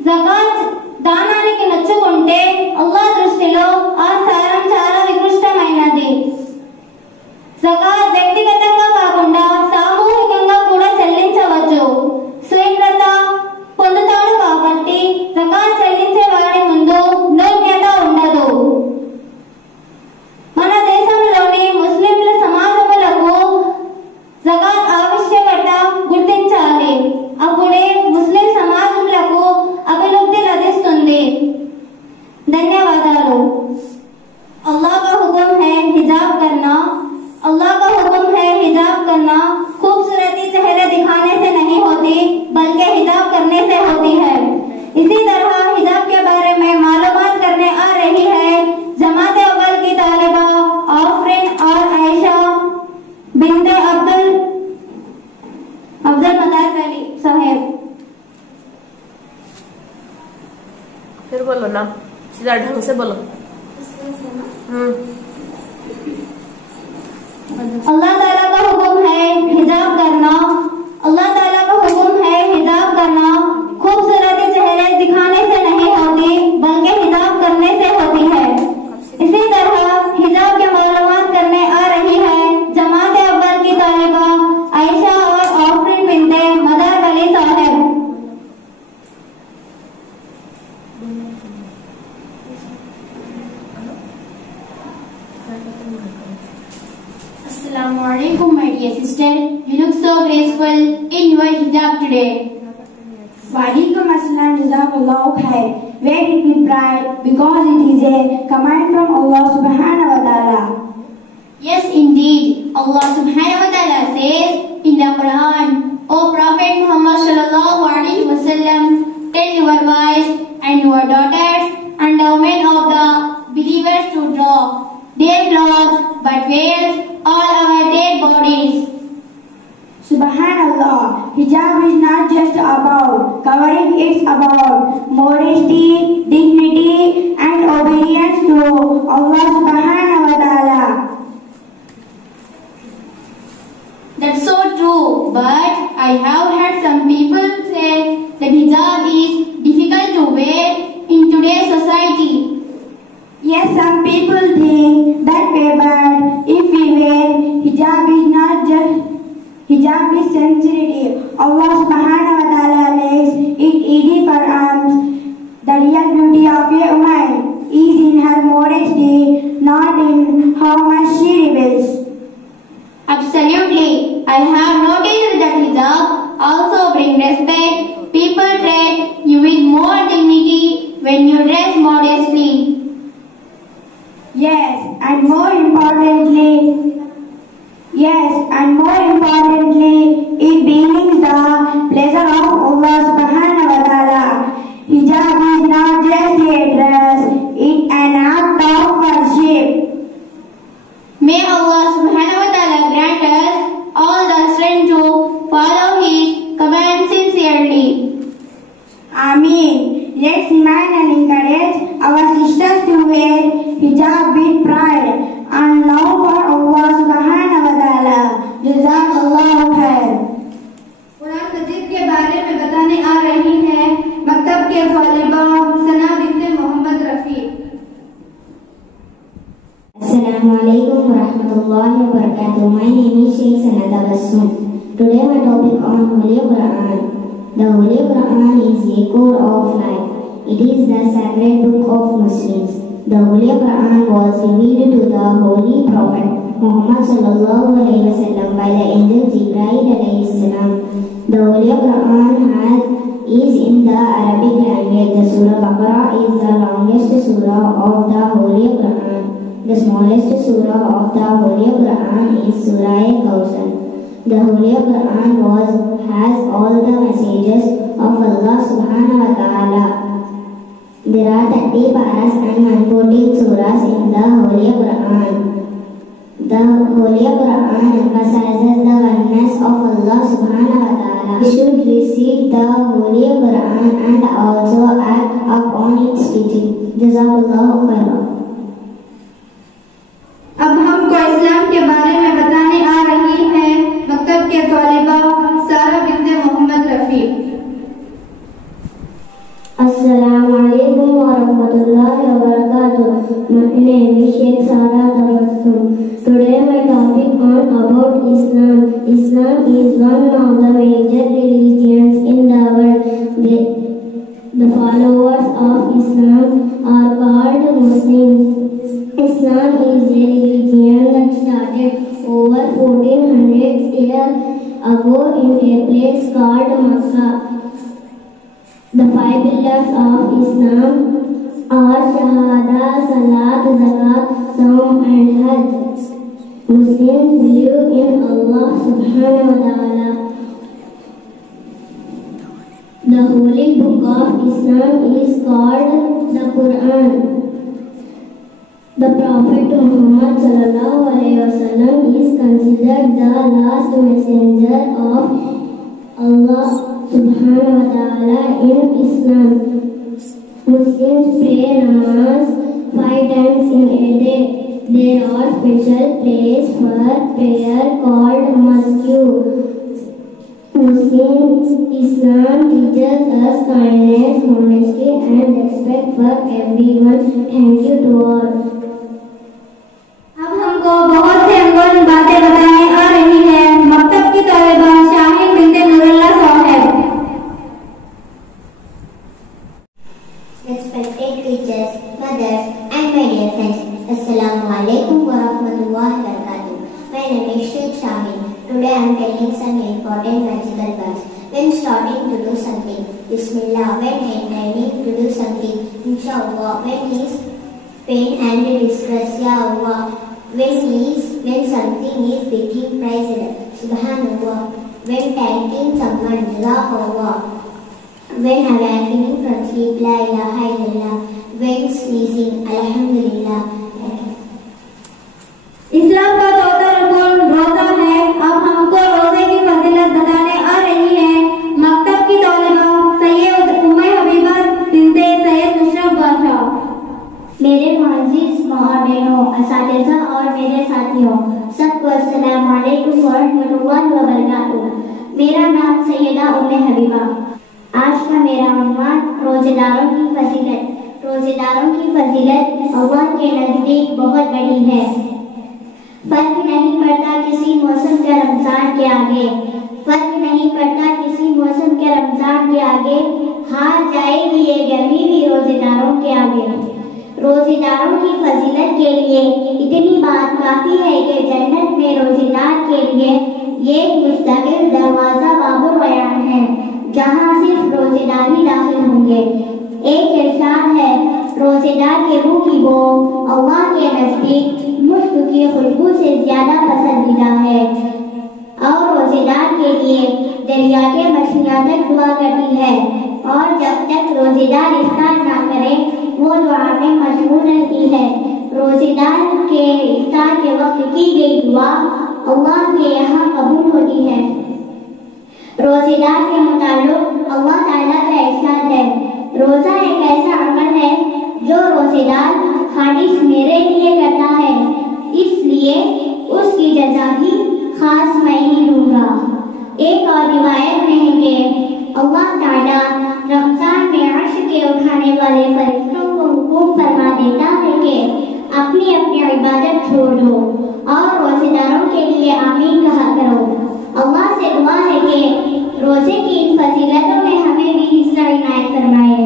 జకాత్ దానానికి నొచ్చుకుంటే అల్లాహ్ దృష్టిలో ఆ సారం చాలా నికృష్టమైనది. జకాత్ వ్యక్తిగతంగా కాకుండా సామూహికంగా కూడా చెల్లించవచ్చు. స్వీకృత పొందుతాడు కాబట్టి జకాత్ చెల్లించే వాడి ముందు నోజ్ఞత ఉండదు. మన దేశంలోని ముస్లింల సమాజములకు జకాత్ ఆవశ్యకత గుర్తించాలి. అప్పుడే ముస్లిం సమాజములకు అభివృద్ధి లభిస్తుంది. ధన్యవాదాలు. अल्लाह का हुक्म है हिजाब करना. अल्लाह का हुक्म है हिजाब करना. खूबसूरती चेहरे दिखाने से नहीं होती, बल्कि हिजाब करने से होती है. इसी तरह हिजाब के बारे में मालूमात करने आ रही है जमात अव्वल की तालिबा आफरीन और आयशा बिन्ते अब्दुल मदार अली साहेब. फिर बोलो ना, सीधा ढंग से बोलो. अल्लाह ताला का हुक्म है हिजाब करना. अल्लाह ताला का हुक्म है हिजाब करना. खूबसूरती चेहरे दिखाने से नहीं होती, बल्कि हिजाब करने से होती है. इसी तरह हिजाब के मालूमात करने आ रही है जमात अव्वल की तालिबा आयशा और आफरीन बिन्ते मदार अली साहब. Assalamualaikum, my dear sister. You look so graceful in your hijab today. Walaikum assalam, jazakallahu khair. Wear it with pride because it is a command from Allah subhanahu wa ta'ala. Yes, indeed. Allah subhanahu wa ta'ala says in the Quran, O Prophet Muhammad sallallahu alaihi wasallam, tell your wives and your daughters and the women of the believers to draw their clothes but wear all our dead bodies. Subhanallah, hijab is not just about covering, it's about modesty, dignity and obedience to Allah subhanahu wa ta'ala. That's so true, but I have heard some people say that hijab is difficult to wear in today's society. Yes, some people think that way, but if we wear hijab is not just hijab is sensitivity. Allah subhanahu wa ta'ala lays it easy for us. The real beauty of a woman is in her modesty, not in how much she reveals. Absolutely. I के तालिबा सना बिन्ते Mohammad Rafi. Assalamualaikum warahmatullahi wabarakatuh. My name is Sheikh Sana Tabassum. Today my topic on Holy Quran. The Holy Quran is a core of life. It is the sacred book of Muslims. The Holy Quran was revealed to the Holy Prophet Muhammad sallallahu alaihi wasallam by the angel Jibreel alayhi salam. The Holy Quran is in the Arabic language. The Surah Baqarah is the longest surah of the Holy Quran. The smallest surah of the Holy Quran is Surah Kawthar. The Holy Quran has all the messages of Allah subhanahu wa ta'ala. There are 30 paras and 114 surahs in the Holy Quran. The Holy Quran emphasizes the oneness of Allah subhanahu wa ta'ala. We should receive the Holy Quran and also act upon its teaching. Jazakallahu khairan. अब हमको इस्लाम के बारे में बताने आ रही है मकतब के तालिबा सारा बिन्ते Mohammad Rafi. Assalamualaikum warahmatullahi wabarakatuh. My name is Sheikh Sara Tabassum. Today my topic about Islam. Islam is one of the major religions in the world. The followers of Islam are called Muslims. Islam is a religion that started over 1400 years ago in a place called Makkah. The 5 pillars of Islam are Shahada, Salat, Zakat, Saum and Hajj. Muslims believe in Allah subhanahu wa ta'ala. The holy book of Islam is called the Quran. The Prophet Muhammad sallallahu alaihi wasallam is considered the last messenger of Allah subhanahu wa ta'ala in Islam. Muslims pray namaz 5 times in a day. There are special place for prayer called masjid. Islam teaches us kindness, honesty and respect for everyone. Thank you to all. अब हमको बहुत से अनमोल बातें बताने आ रही है मकतब की तालिबा शाहिद बिन्ते नूरुल्लाह साहब। Respected teachers, mothers and my dear friends, Assalamualaikum warahmatullahi wabarakatuh. My name is Sheikh Shahid. Today I am telling some important magical words. When starting to do something, Bismillah. When intending to do something, Inshallah. When is pain and distress, Ya Allah. When something is being praised, Subhanallah. When thanking someone, Jazakallah. When awakening from sleep, La ilaha illallah. When sneezing, Alhamdulillah. इस्लाम का चौथा रुकन रोजा है। अब हमको रोजे की फजीलत बताने आ रही है मकतब की तालिबा सैयद उम्मे हबीबा बिन्ते सैयद मुशर्रफ बादशाह। मेरे मुअज़्ज़िज़ माँ बहनों, असातिज़ा और मेरे साथियों, सबको अस्सलामु अलैकुम वरहमतुल्लाहि वबरकातुहू। मेरा नाम सैयदा उम्मे हबीबा। आज का मेरा उन्वान रोजेदारों की फजीलत। रोजेदारों की फजीलत अल्लाह के नज़दीक बहुत बड़ी है। फर्क नहीं पड़ता किसी मौसम के रमजान के आगे। फर्क नहीं पड़ता किसी मौसम के रमजान के आगे। हार जाएगी ये गर्मी भी रोजेदारों के आगे। रोजेदारों की फजीलत के लिए इतनी बात काफी है कि जन्नत में रोजेदार के लिए ये मुस्तकिल दरवाजा बाबुल बयान है, जहाँ सिर्फ रोजेदार ही दाखिल होंगे। एक इरशाद है, रोजेदार के रूह की बो अल्लाह के नजदीक मुश्क की खुशबू से ज्यादा पसंदीदा है। और रोजेदार के लिए दरिया के मछलियां तक दुआ करती है, और जब तक रोजेदार इफ्तार ना करे वो दुआ में मशगूल रहती है। रोजेदार के इफ्तार के वक्त की गई दुआ अल्लाह के यहाँ कबूल होती है। रोजेदार के मुताल्लिक अल्लाह ताला का इरशाद है, रोजा एक ऐसा अमल है जो रोजेदार खालिस मेरे लिए करता है, इसलिए उसकी जज़ा भी खास मैं ही दूंगा। एक और रिवायत में है कि अल्लाह ताला रमजान में अर्श के वाले फरिश्तों को हुक्म फरमा देता है कि अपनी अपनी इबादत छोड़ दो और रोजेदारों के लिए आमीन कहा करो। अल्लाह से दुआ है कि रोजे की इन फजीलतों में हमें भी हिस्सा इनायत फरमाए।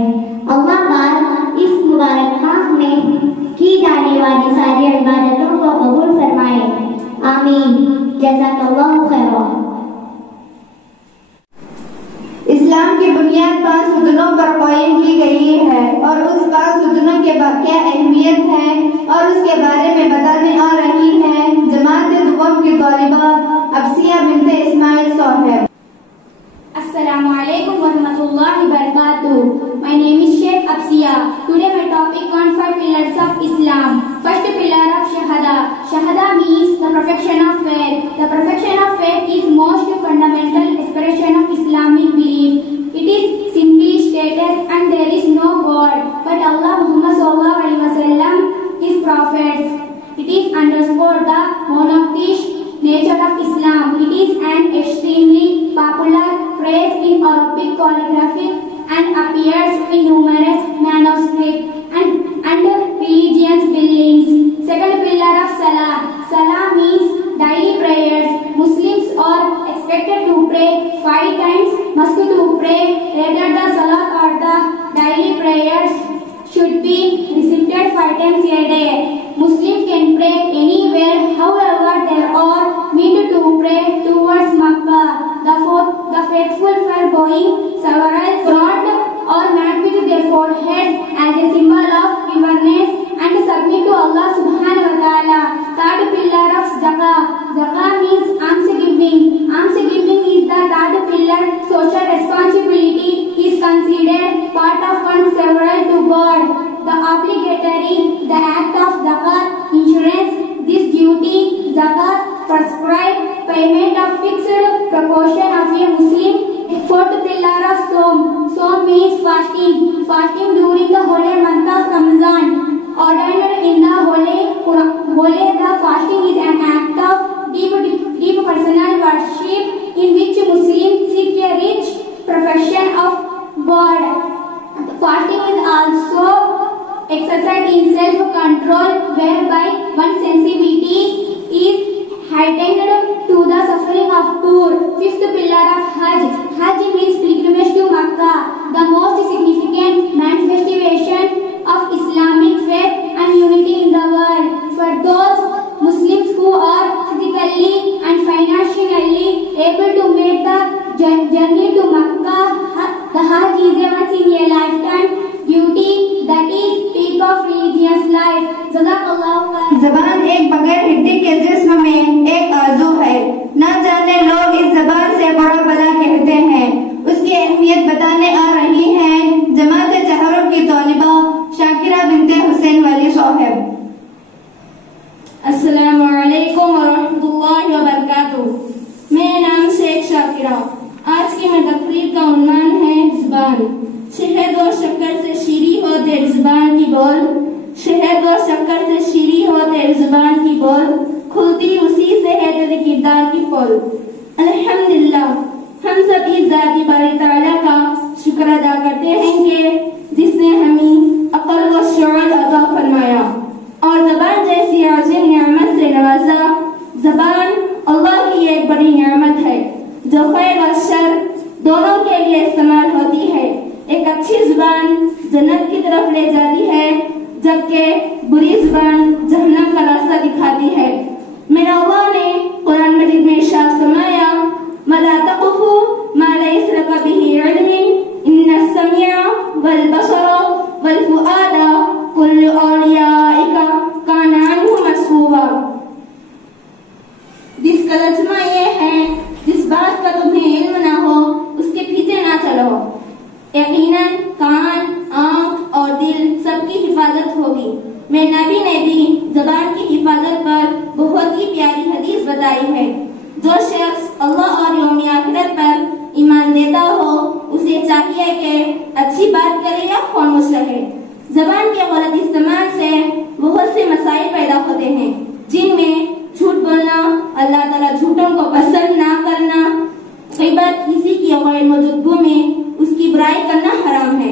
अल्लाह पाक इस मुबारक माह में की जाने वाली सारी इबादतों को कबूल फरमाए। आमीन। जज़ाकल्लाहु खैरन। इस्लाम की बुनियाद 5 सुतूनों पर कायम की गई है और उस 5 सुतूनों के क्या अहमियत है और उसके बारे में बताने आ रही है जमात दुआम की तालिबा अब्सिया बिन्ते इस्माइल साहब। Assalamu alaikum warahmatullahi wabarakatuh. My name is Sheikh Absiya. Today my topic on 5 pillars of Islam. First pillar of Shahada. Shahada means the perfection of faith. The perfection of faith is most fundamental expression of Islamic belief. It is simply stated and there is no God but Allah Muhammad sallallahu alaihi wasallam, his prophets. It is underscored the monotheistic nature of Islam. It is an extremely popular phrase in Arabic calligraphy and appears in numerous manuscripts and religious buildings. Second pillar of Salah. Salah means daily prayers. Muslims are expected to pray 5 times. Must to pray either the Salah or the daily prayers should be recited 5 times a day. Muslims can pray anywhere, however there are meant to pray towards Makkah. The faithful were going several front or mat with their foreheads as a symbol of reverence and submit to Allah subhanahu wa ta'ala. Third pillar of Zakah. Zakah means alms giving. Alms giving is the third pillar. Social responsibility is considered part of funds several to God. The obligatory, the act of zakat, insurance, this duty, zakat, prescribed payment of fixed proportion of a Muslim. Fourth pillar of Som. Som means fasting. Fasting during the holy month of Ramadan. Ordained in the holy Quran. The fasting is an act of deep personal worship in which Muslims seek a rich perfection of God. Fasting is also exercise in self-control whereby one's sensitivity is heightened to the suffering of poor. Fifth pillar of Hajj. Hajj means pilgrimage to Makkah, the most significant manifestation of Islamic faith and unity in the world. For those Muslims who are physically and financially able to make the journey to Makkah, the Hajj is a once in a lifetime duty that is peak of religious life. जबान एक बगैर हड्डी के जिस्म में एक आज़ू है। न जाने लोग इस जबान से बड़ा भला कहते हैं। उसकी अहमियत बताने आ रही है जमात चहरों की तालिबा शाकिरा बिन्ते हुसैन वाली साहब। अस्सलामु अलैकुम वरहमतुल्लाहि वबरकातुहू। मेरा नाम शेख शाकिरा। आज की मेरी तकरीर का उन्वान है ज़ुबान। शहद और शक्कर से शीरी हो तेरी ज़ुबान की बोल, शहद और शक्कर से शीरी हो तेरी ज़ुबान की बोल, खुलती उसी से है तेरे किरदार की पोल। अल्हम्दुलिल्लाह, हम सब इस ज़ाती बारी ताला का शुक्र अदा करते हैं कि जिसने हमें अक़ल व शऊर अता फरमाया और ज़बान जैसी अज़ीम नेमत से नवाजा। ज़बान अल्लाह की एक बड़ी नेमत है जो खैर और शर दोनों के लिए इस्तेमाल होती है। एक अच्छी ज़ुबान जन्नत की तरफ ले जाती है जबकि बुरी ज़ुबान जहन्नम का रास्ता दिखाती है। मेरा अल्लाह ने कुरान मजीद में इरशाद फरमाया, वला तक़फ़ु मा लैसा लका बिही इल्मुन इन्नस समीअ वल बसरा वल फुआदा कुल्लु औलियाइका काना अन्हु मस्ऊला। जिसका तर्जुमा ये है, जिस बात का तुम्हें इल्म ना हो उसके पीछे ना चलो। यकीनन कान, आँख और दिल सबकी हिफाजत होगी। मेरे नबी ने भी ज़बान की हिफाजत पर बहुत ही प्यारी हदीस बताई है। जो शख्स अल्लाह और यौम आखिरत पर ईमान देता हो उसे चाहिए कि अच्छी बात करे या खामोश रहे। ज़बान के गलत इस्तेमाल से बहुत से मसाइल पैदा होते हैं जिनमें झूठ बोलना, अल्लाह ताला झूठों को पसंद ना करना, ग़ीबत, किसी की गैर मौजूदगी में उसकी बुराई करना हराम है,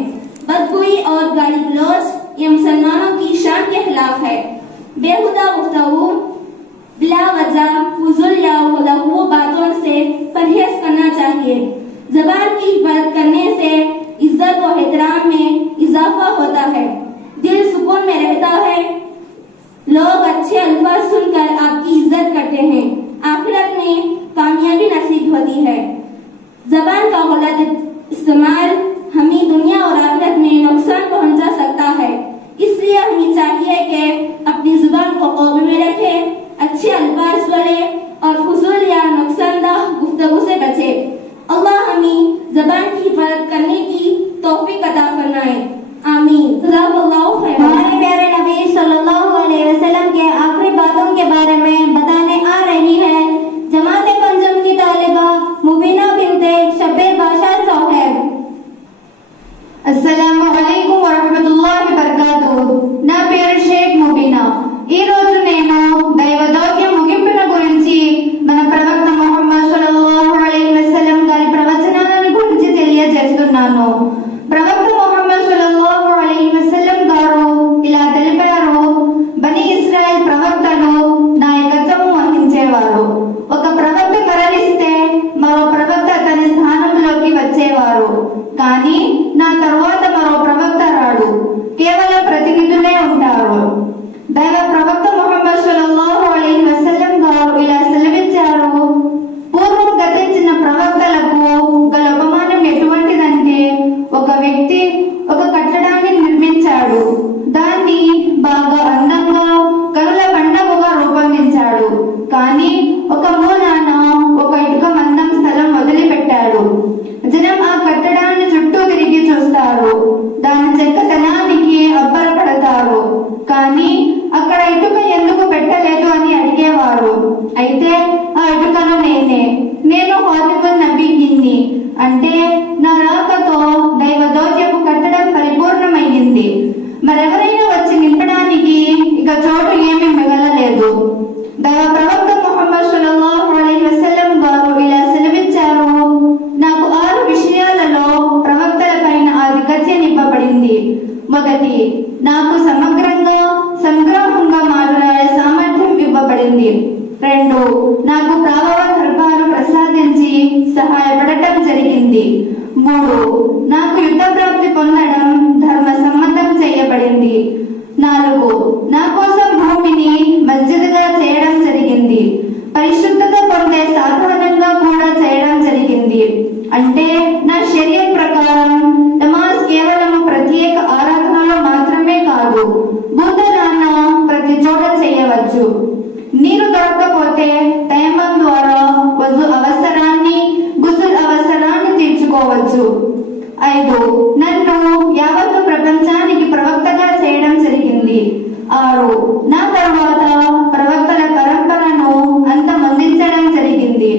बदगोई चुगली और गाली गलौज ये मुसलमानों की शान के खिलाफ है। बेहुदा गुफ्तगू, बिला वजह फुजुल या लघु बातों से परहेज करना चाहिए। ज़बान की हिफाजत करने से इज्जत और एहतराम में इजाफा होता है, दिल सुकून में रहता है, लोग अच्छे अल्फाज सुनकर आपकी इज्जत करते हैं, आखिरत में कामयाबी नसीब होती है। ज़बान का गलत इस्तेमाल हमें दुनिया और आखिरत में नुकसान पहुंचा सकता है, इसलिए हमें चाहिए कि अपनी जुबान को काबू में रखें, अच्छे अल्फाज बोले और फुजूल या नुकसानदेह गुफ्तगू से बचे। अल्लाह हमें ज़बान की हिफाजत करने की तौफीक अता फरमाए, आमीन। हमारे प्यारे नबी सल्लल्लाहु अलैहि वसल्लम के आखिरी बातों के बारे में बताने आ रही है जमात पंजम की तालिबा मुबीना बिनते शब्बीर बादशाह साहब। అస్సలాము అలైకుం వరహ్మతుల్లాహి వబరకాతుహు। నా పేరు షేక్ ముబీనా। ఈ రోజు నేను దైవ దౌత్యం ముగింపుల గురించి మన ప్రవక్త ముహమ్మద్ సల్లల్లాహు అలైహి వసల్లం గారి ప్రవచనాలను గురించి తెలియజేస్తున్నాను। ప్రవక్త ముహమ్మద్ సల్లల్లాహు అలైహి వసల్లం గారు ఇలా తెలిపారు, బనీ ఇస్రాయల్ ప్రవక్తలు నాయకత్వం వహించేవారు। ఒక ప్రవక్త మరణిస్తే మరో ప్రవక్త తన స్థానంలోకి వచ్చేవారు, కానీ నా తరువాత మరో ప్రవక్త రాడు, కేవలం ప్రతినిధులే ఉంటారు। దైవ ప్రవక్త ముహమ్మద్ సల్లల్లాహు అలైహి వసల్లం గారు ఇలా సెలవిచ్చారు, పూర్వం గతించిన ప్రవక్తలకు గల ఉపమానం ఎటువంటిదంటే, ఒక వ్యక్తి ఒక కట్టడాన్ని నిర్మించాడు, దాన్ని బాగా అందంగా కనుల పండగగా రూపొందించాడు, కానీ ఒక మూలాన ఒక ఇటుక మందం స్థలం వదిలిపెట్టాడు। జనం ఆ కట్టడాన్ని చుట్టూ తిరిగి చూస్తారు, దాని చెక్కతనానికి అబ్బరపడతారు, కానీ అక్కడ ఇటుక ఎందుకు పెట్టలేదు అని అడిగేవారు। అయితే ఆ ఇటుకను నేను హాతిబున్ నబీయిన్ని, అంటే నా రాకతో దైవ దౌత్యపు కట్టడం పరిపూర్ణమయ్యింది, మరెవరైనా వచ్చి నింపడానికి ఇక చోటు ఏమీ మిగలలేదు। దైవ ప్రవక్త ముహమ్మద్ సల్లల్లాహు అలైహి వసల్లం గారు ఇలా సెలవిచ్చారు, నాకు 6 విషయాలలో ప్రవక్తల పైన ఆధిపత్యం ఇవ్వబడింది। మొదటి, నాకు సంగ్రహంగా మాట్లాడే సామర్థ్యం ఇవ్వబడింది। 2, నాకు ప్రభావ దర్బారు ప్రసాదించి సహాయపడటం జరిగింది। 3, నాకు యుద్ధ ప్రాప్తి పొందడం ధర్మ సమ్మతం చేయబడింది। 4, నా కోసం భూమిని మస్జిద్గా చేయడం జరిగింది, పరిశుద్ధత పొందే సాధనంగా కూడా చేయడం జరిగింది। అంటే నా షరియత్ ప్రకారం నమాజ్ కేవలం ప్రత్యేక ఆరాధనలో మాత్రమే కాదు, భూతలాన ప్రతి చోట చేయవచ్చు। నీరు దొరకకపోతే తయమ్మం ద్వారా వజు అవసరాన్ని, గుసుల్ అవసరాన్ని తీర్చుకోవచ్చు। 5, నన్ను యావత్తు ప్రపంచానికి ప్రవక్తగా చేయడం జరిగింది। 6, నా తర్వాత ప్రవక్తల పరంపరను అంతమొందించడం జరిగింది।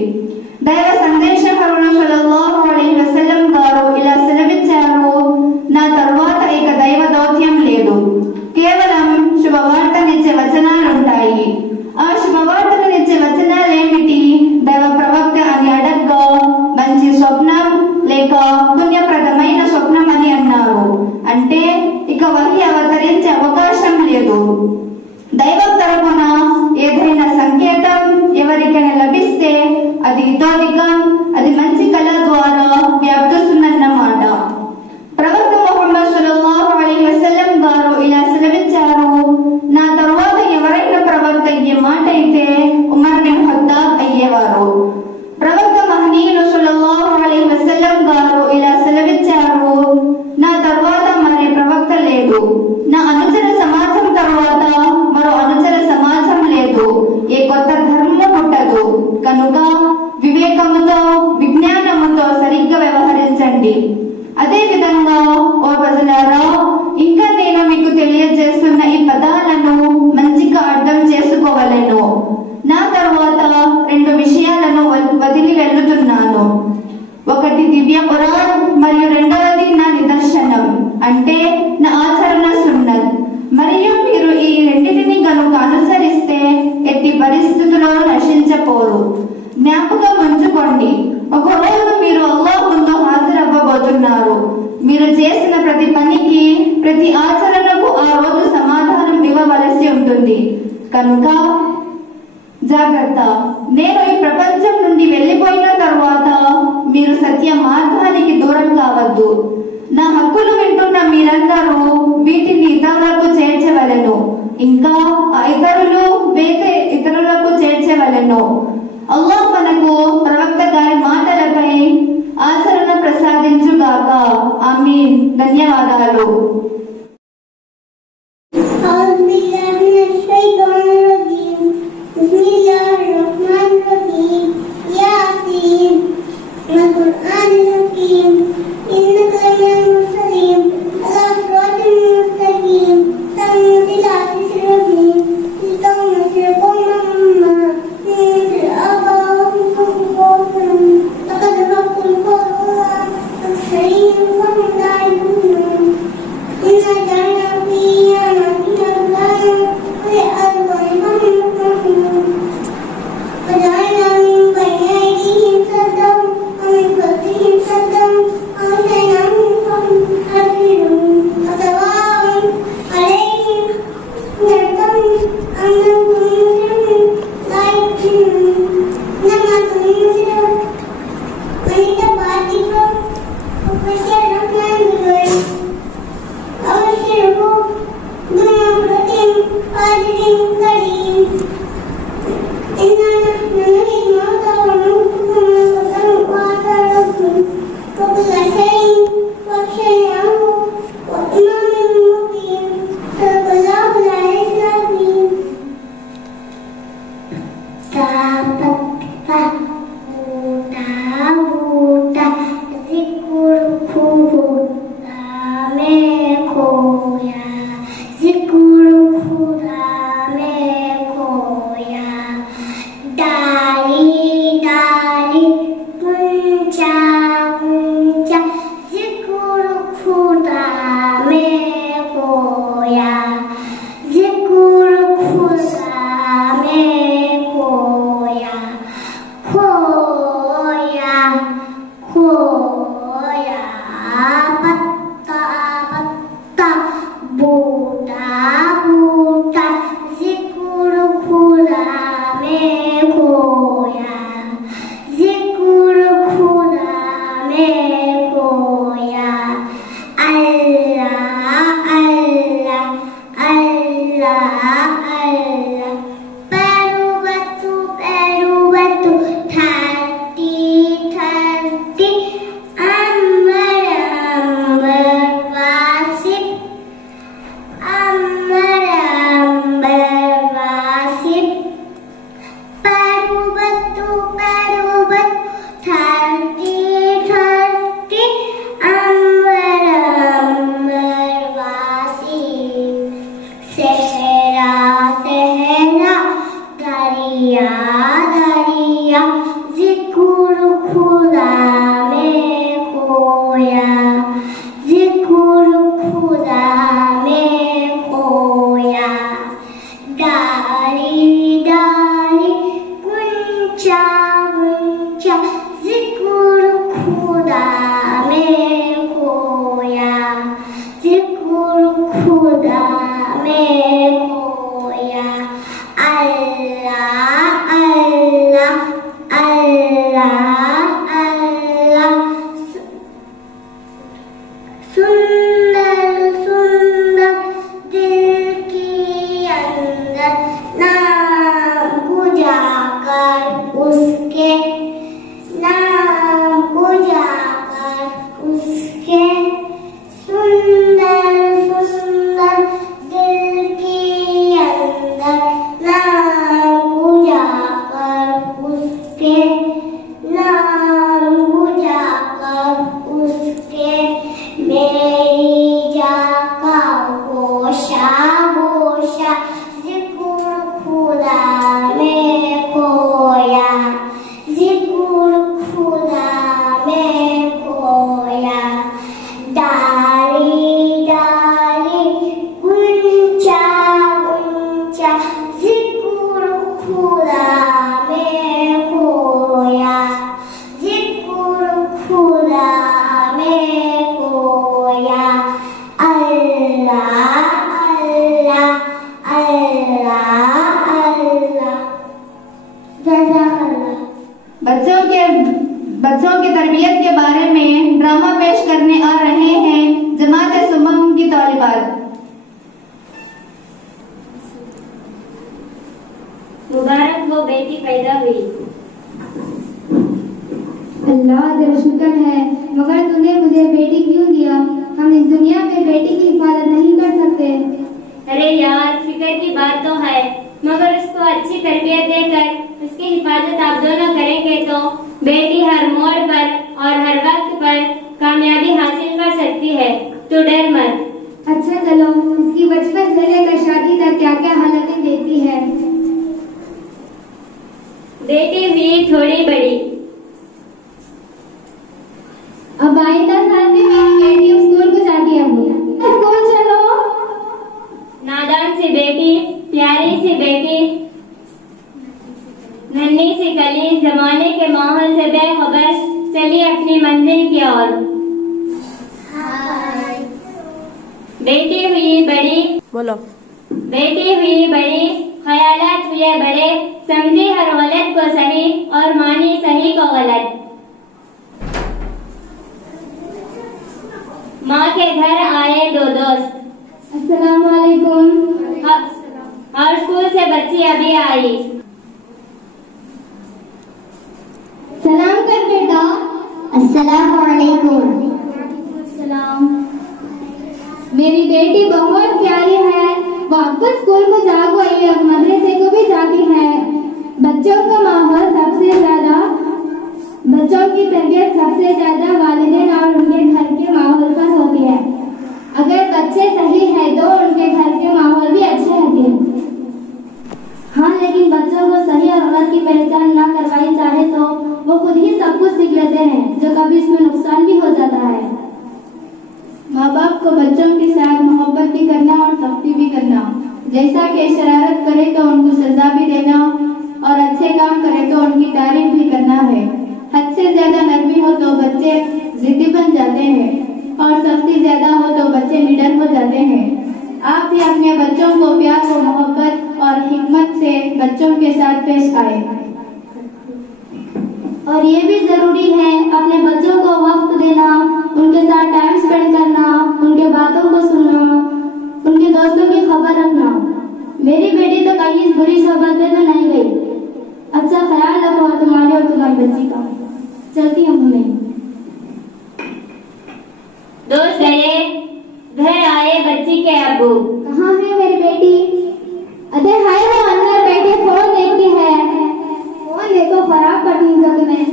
దైవ సందేశకుడు సల్లల్లాహు అలైహి వసల్లం గారు ఇలా సెలవిచ్చారు, నా తరువాత ఇక దైవ దౌత్యం లేదు, కేవలం శుభవార్తనిచ్చే వచనాలుంటాయి। ఆ శుభవార్తనిచ్చే వచనాలేమిటి? దైవ ప్రవక్త అని అడగ్గా మంచి స్వప్నం లేక పుణ్యప్రదమైన స్వప్నం అని అన్నారు, అంటే ఇక వహీ అవతరించే అవకాశం లేదు। దైవం తరపున ఏదైనా సంకేతం ఎవరికైనా లభిస్తే అది ఇతోదికం, అది మంచి కళ ద్వారా వ్యాప్తిస్తుందన్నమాట। ప్రవక్త ముహమ్మద్ సల్లల్లాహు అలైహి వసల్లం గారు ఇలా సెలవిచ్చారు, నా తరువాత ఎవరైనా ప్రవక్త అయ్యే మాట అయితే ఉమర్ బిన్ ఖత్తాబ్ అయ్యేవారు। ప్రవక్త మహనీయులు సల్లల్లాహు అలైహి వసల్లం గారు ఇలా సెలవిచ్చారు, నా తరువాత మరి ప్రవక్త లేదు, నా అనుచర సమాజం తరువాత మరో అనుచర సమాజం లేదు, ఏ కొత్త ధర్మం పుట్టదు, కనుక వివేకముతో విజ్ఞానముతో సరిగ్గా వ్యవహరించండి। అదే విధంగా ఓ ప్రజలారా, ఇంకా నేను మీకు తెలియజేస్తున్న ఈ పదాలను మంచిగా అర్థం చేసుకోవలెను। నా తరువాత 2 విషయాలను వదిలి వెళ్ళుతున్నాను, ఒకటి దివ్య ఖురాన్ మరియు రెండవది నా నిదర్శనం, అంటే నా ఆచరణ సున్నత్। మరియు మీరు ఈ రెండింటిని కనుక అనుసరిస్తే ఎట్టి పరిస్థితుల్లో నశించపోరు। జ్ఞాపకం ఉంచుకోండి, ఒక రోజు మీరు అల్లాహ్ ముందు హాజరవ్వబోతున్నారు, మీరు చేసిన ప్రతి పనికి వద్దు. నా హక్కులు వింటున్న మీరందరూ వీటిని ఇతరులకు చేర్చవలెను, ఇంకా ఇతరులకు చేర్చవలెను. అల్లాహ్ మనకు ప్రవక్త గారి మాటలపై ఆచరణ ప్రసాదించుగాక. ఆమీన్. ధన్యవాదాలు. उसके नाम को जाकर तरबियत के बारे में ड्रामा पेश करने आ रहे हैं जमात सुमम की तालिबात। मुबारक वो बेटी पैदा हुई। अल्लाह तेरा शुक्र है, मगर तूने मुझे बेटी क्यों दिया? हम इस दुनिया में बेटी की हिफाजत नहीं कर सकते। अरे यार, फिक्र की बात तो है, मगर उसको अच्छी तरबियत देकर उसकी हिफाजत आप दोनों करेंगे तो बेटी हर मोड़ पर और हर वक्त पर कामयाबी हासिल कर सकती है। तू डर मत। अच्छा चलो, इसकी बचपन से लेकर शादी तक क्या क्या हालतें देखती है। बेटी हुई थोड़ी बड़ी। अब आइंदा साल से मेरी बेटी स्कूल को जाती है। स्कूल चलो। नादान सी बेटी, प्यारी सी बेटी, नन्ही सी कली, जमाने के माहौल से बेखबर, चली अपनी मंजिल की ओर। बेटी हुई बड़ी। बोलो। बेटी हुई बड़ी, ख्यालात हुए बड़े, समझी हर गलत को सही और मानी सही को गलत। माँ के घर आए दो दोस्त। अस्सलाम वालेकुम। और स्कूल से बच्ची अभी आई। सलाम कर बेटा। अस्सलाम वालेकुम। सलाम। मेरी बेटी बहुत प्यारी है, वापस स्कूल को जा गई, अब मदरसे को भी जाती है। बच्चों का माहौल सबसे ज्यादा, बच्चों की तरबियत सबसे ज्यादा वालिदैन और उनके घर के माहौल पर होती है। अगर बच्चे सही है तो उनके घर के माहौल भी अच्छे होते हैं। हाँ, लेकिन बच्चों को सही और गलत की पहचान न करवाई जाए तो वो खुद ही सब कुछ सीख लेते हैं, जो कभी इसमें नुकसान भी हो जाता है। माँ बाप को बच्चों के साथ मोहब्बत भी करना और सख्ती भी करना। जैसा कि शरारत करे तो उनको सजा भी देना और अच्छे काम करे तो उनकी तारीफ भी करना है। हद से ज्यादा नरमी हो तो बच्चे जिद्दी बन जाते हैं और सख्ती ज्यादा हो तो बच्चे निडर हो जाते हैं। आप भी अपने बच्चों को प्यार और मोहब्बत और हिकमत से बच्चों के साथ पेश आए। और ये भी जरूरी है अपने बच्चों को वक्त देना, उनके साथ टाइम स्पेंड करना, उनके बातों को सुनना, उनके दोस्तों की खबर रखना। मेरी बेटी तो कहीं बुरी सोबत में तो नहीं गई। अच्छा ख्याल रखो तुम्हारे और तुम्हारी बच्ची का। चलती हूँ मैं। दोस्त गए, घर आए बच्ची के अब्बू। कहाँ है मेरी बेटी? अरे हाय, वो अंदर बैठे फोन देखती है। फोन देखो, खराब कर दी तुम्हें।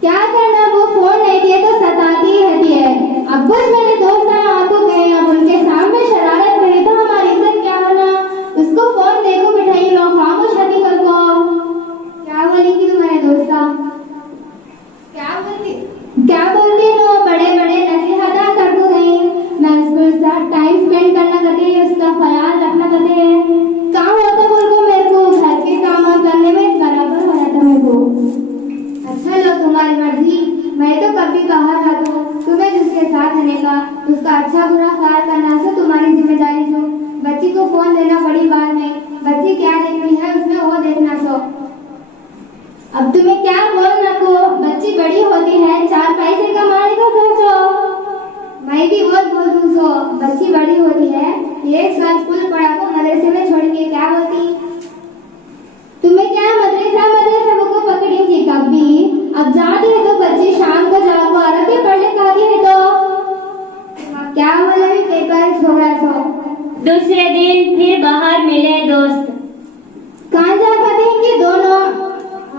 क्या करना, वो फोन नहीं दिए तो सताती रहती है। अब कुछ मेरे दोस्त आपको गए, अब उनके सामने शरारत करे तो हमारी इज्जत क्या होना। उसको फोन देखो, मिठाई लो, खामोश रहती कल को। क्या बोलेंगी तुम्हारे दोस्त? क्या बोलती हो? बड़े बड़े नसीहता कर दो नहीं। मैं उसके साथ टाइम स्पेंड करना करते हैं, उसका ख्याल रखना करते हैं। काम होता बोल को मेरे को घर के काम करने में बराबर हो जाता मेरे को। अच्छा लो, तुम्हारी मर्जी। मैं तो कभी कहा था तो तुम्हें जिसके साथ रहने का उसका अच्छा बुरा ख्याल करना से तुम्हारी जिम्मेदारी हो। बच्ची को फोन देना बड़ी बात नहीं, बच्ची क्या देख रही है उसमें वो देखना सो। अब तुम्हें क्या बोल रखो, बच्ची बड़ी होती है, 4 पैसे कमाने का सोचो। मैं भी बहुत बोल दूं सो, बच्ची बड़ी होती है, 1 साल स्कूल पढ़ा को मदरसे में छोड़ेंगे, क्या बोलती? तुम्हें क्या मदरसा को पकड़ेंगे कभी? अब जाती है तो बच्ची शाम को जाओ अरबी पढ़ने खाती है तो क्या बोले पेपर छोड़ा सो। दूसरे दिन फिर बाहर मिले दोस्त। कहाँ जा पाते हैं दोनों?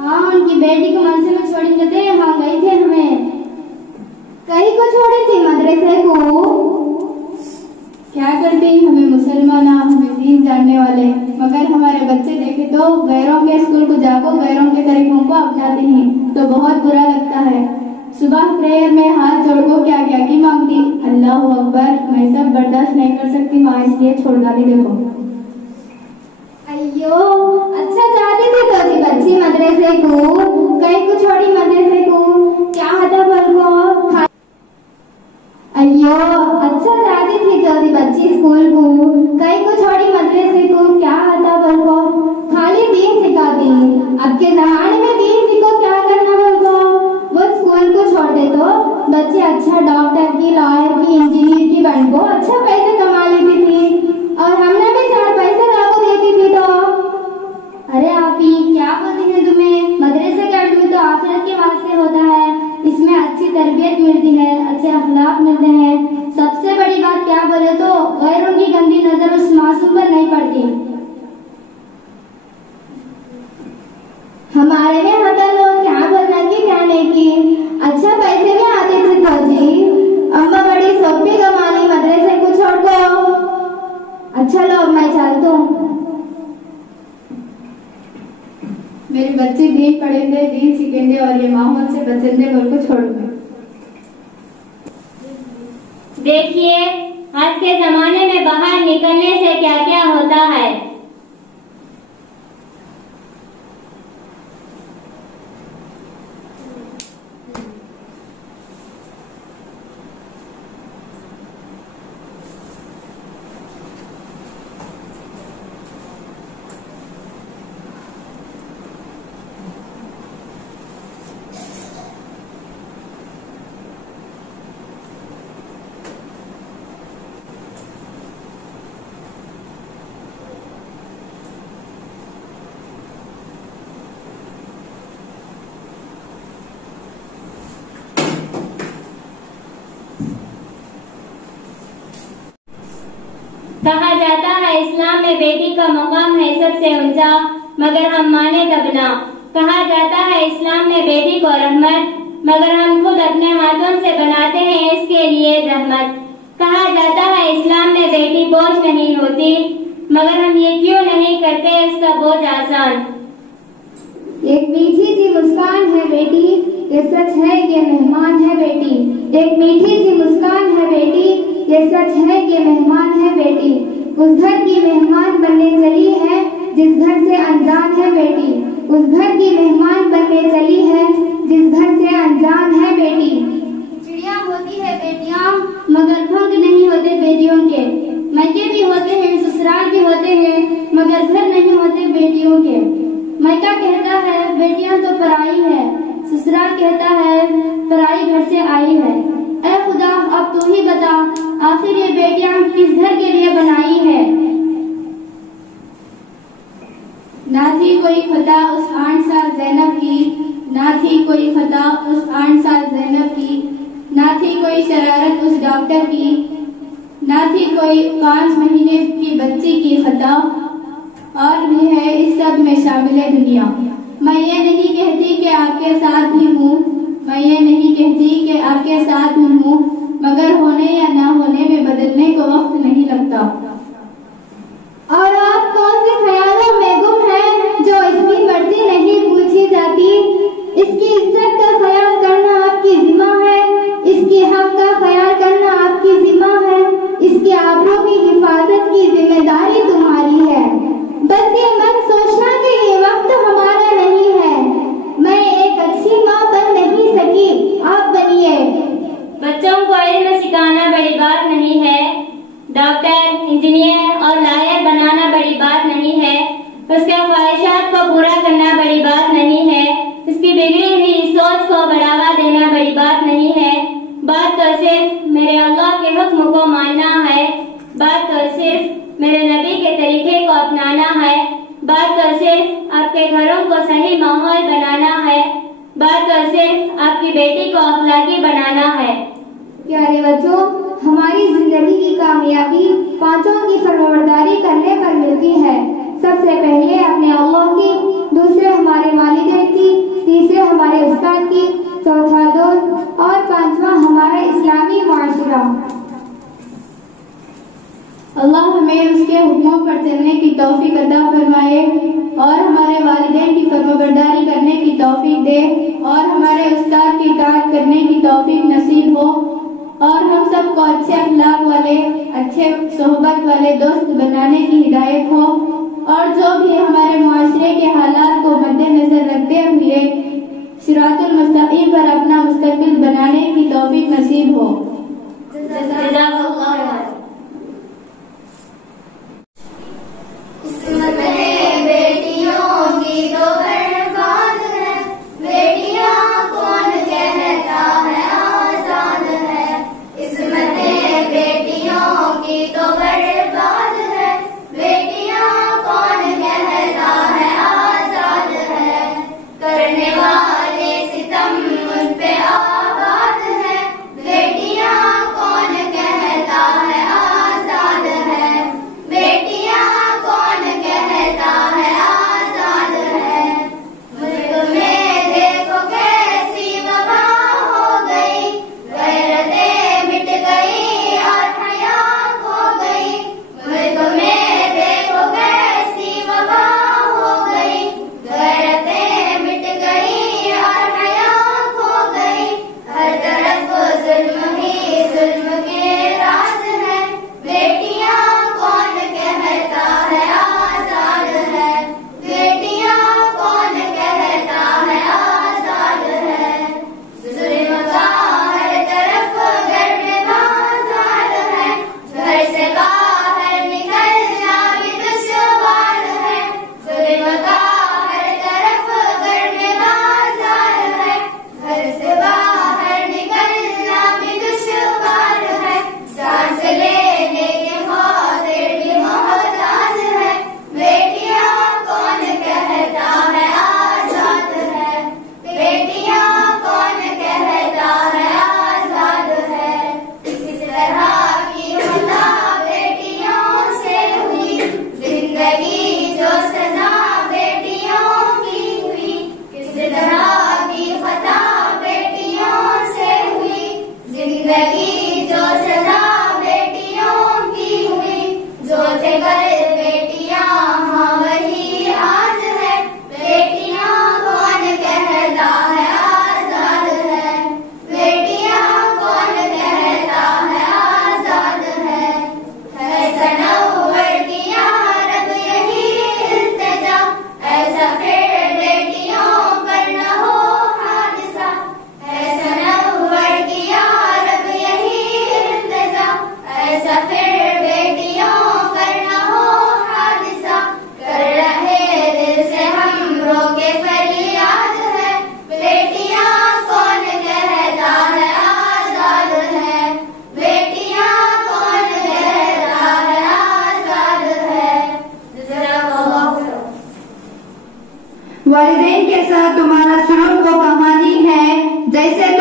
हाँ, उनकी बेटी को मदरसे में छोड़ेंगे थे। हाँ गई थे, हमें कहीं को छोड़ी थी मदरसे को। क्या करते हैं हमें मुसलमान, हमें दीन जानने वाले, मगर हमारे बच्चे देखे तो गैरों के स्कूल को जाकर गैरों के तरीकों को अपनाते हैं तो बहुत बुरा लगता है। सुबह प्रेयर में हाथ जोड़कर क्या क्या की मांगती, अल्लाह अकबर, मैं सब बर्दाश्त नहीं कर सकती माँ, इसलिए छोड़ डाली। देखो अयो, अच्छा जाती थी तो बच्ची मदरसे को, कहीं को छोड़ी मदरसे को, क्या होता बोल को। अयो, अच्छा जाती थी तो बच्ची स्कूल को, कहीं को छोड़ी मदरसे को, क्या होता बोल को। खाली दीन सिखाती, अब के जमाने में दीन सीखो क्या करना बोल को। वो बच्चे अच्छा डॉक्टर की, लॉयर की, इंजीनियर की बन को अच्छा पैसे कमा लेती थी और हमने भी 4 पैसे आपको देती थी। तो अरे आपी क्या बोलती है तुम्हें? मदरसे का एडमिशन तो आखिरत के वास्ते होता है, इसमें अच्छी तरबियत मिलती है, अच्छे अखलाक मिलते हैं। सबसे बड़ी बात क्या बोले तो गैरों की गंदी नजर उस मासूम पर नहीं पड़ती। हमारे में होता लोग क्या बोलना की क्या नहीं की, अच्छा पैसे भी आते थे फौजी। अम्मा बड़ी सोपी कमानी मदरसे को छोड़ को। अच्छा लो मैं चलता हूँ। मेरे बच्चे दीन पढ़ेंगे, दीन सीखेंगे और ये माहौल से बचेंगे, घर को छोड़ दें। देखिए आज के जमाने में बाहर निकलने से क्या क्या होता है। कहा जाता है इस्लाम में बेटी का मकाम है सबसे ऊंचा, मगर हम माने तब ना। कहा जाता है इस्लाम में बेटी को रहमत, मगर हम खुद अपने हाथों से बनाते हैं इसके लिए रहमत। कहा जाता है इस्लाम में बेटी बोझ नहीं होती, मगर हम ये क्यों नहीं करते इसका बोझ आसान। एक मीठी सी मुस्कान है बेटी, ये सच है कि मेहमान है बेटी। एक मीठी सी मुस्कान है बेटी, ये सच है कि मेहमान है बेटी। उस घर की मेहमान बनने चली है जिस घर से अनजान है बेटी। उस घर की मेहमान बनने चली है जिस घर से अनजान है बेटी। चिड़िया होती है बेटियां मगर पंख नहीं होते बेटियों के। मैके भी होते हैं, ससुराल भी होते हैं, मगर घर नहीं होते बेटियों के। मैका कहता है बेटियां तो पराई है, ससुराल कहता है पराई घर से आई है। ऐ खुदा अब तू ही बता आखिर ये बेटियां किस घर के लिए बनाई है। ना थी कोई खता उस 8 साल ज़ैनब की, ना थी कोई खता उस 8 साल ज़ैनब की, ना थी कोई शरारत उस डॉक्टर की, ना थी कोई 5 महीने की बच्ची की खता। और भी है इस सब में शामिल है दुनिया। मैं ये नहीं कहती कि आपके साथ भी हूँ, मैं ये नहीं कहती कि आपके साथ भी हूँ, मगर होने या ना होने में बदलने को वक्त नहीं लगता। और आप कौन से ख्यालों में गुम हैं जो इसकी मर्जी नहीं पूछी जाती। इसकी इज्जत का ख्याल करना आपकी जिम्मा है, इसके हक का ख्याल करना आपकी जिम्मा है, इसके आबरू की हिफाजत की जिम्मेदारी तुम्हारी है। बस ये मत सोचना कि ये वक्त हमारा नहीं है। मैं एक अच्छी माँ बन नहीं सकी, आप बनिए। बच्चों को इल्म सिखाना बड़ी बात नहीं है, डॉक्टर, इंजीनियर और लॉयर बनाना बड़ी बात नहीं है, उसके ख्वाहिशात को पूरा करना बड़ी बात नहीं है, उसकी बिगड़ी हुई सोच को बढ़ावा देना बड़ी बात नहीं है। बात तो सिर्फ मेरे अल्लाह के हुक्म को मानना है, बात तो सिर्फ मेरे नबी के तरीके को अपनाना है, बात तो सिर्फ आपके घरों को सही माहौल बनाना है, बात तो सिर्फ आपकी बेटी को अखलाकी बनाना है। प्यारे बच्चों, हमारी जिंदगी की कामयाबी 5 की फरमाबरदारी करने पर मिलती है। सबसे पहले अपने अल्लाह की, दूसरे हमारे वालिदैन की, तीसरे हमारे उस्ताद की, चौथा दोस्त और 5वां हमारा इस्लामी माशरा। अल्लाह हमें उसके हुक्मों पर चलने की तौफीक अता फरमाए और हमारे वालिदैन की फरमाबरदारी करने की तौफीक दे और हमारे उस्ताद की इताअत करने की तौफीक नसीब हो और हम सबको अच्छे अखलाक वाले, अच्छे सोहबत वाले दोस्त बनाने की हिदायत हो और जो भी हमारे मुआशरे के हालात को मद्देनजर रखते हुए सिरातुल मुस्तकीम पर अपना मुस्तकबिल बनाने की तौफीक नसीब हो। बेटियों की तो बर्बाद है, बेटियां कौन कहता है आजाद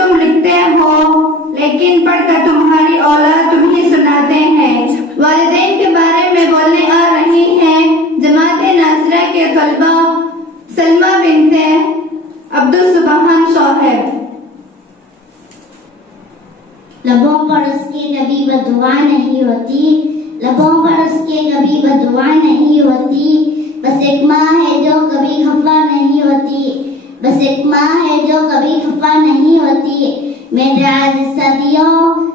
तुम लिखते हो, लेकिन पढ़कर तुम्हारी औलाद तुम्हें सुनाते हैं। वालिदैन के बारे में बोलने आ रही हैं जमात नाज़िरा के तलबा सलमा बिनते अब्दुल सुबहान साहब। लबों पर उसके कभी बदुआ नहीं होती, लबों पर उसके कभी बदुआ नहीं होती, बस एक माँ है जो कभी खफा नहीं होती, बस एक माँ है जो कभी खफा नहीं होती। मेरे आज़ीज़ साथियों,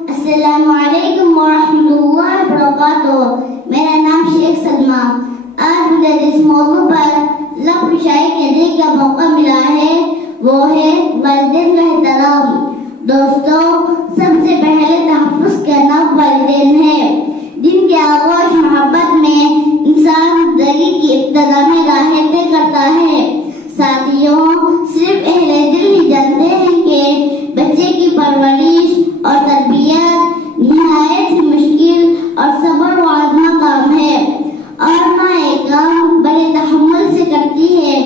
अस्सलामु अलैकुम व रहमतुल्लाहि व बरकातुहू। मेरा नाम शेख सलमा। आज मुझे जिस मौजू पर लफ्ज़ शायरी कहने का मौका मिला है वो है वालिदैन का एहतराम। दोस्तों, सबसे पहले तहफ़्फ़ुज़ करना वालिदैन है, जिनके आगोश मोहब्बत में इंसान ज़िंदगी की इब्तिदा में राहें तय करता है। साथियों, सिर्फ अहले दिल ही जानते हैं कि बच्चे की परवरिश और तरबियत निहायत ही मुश्किल और सब्र व आज़मा काम है, और माँ ये काम बड़े तहम्मुल से करती है।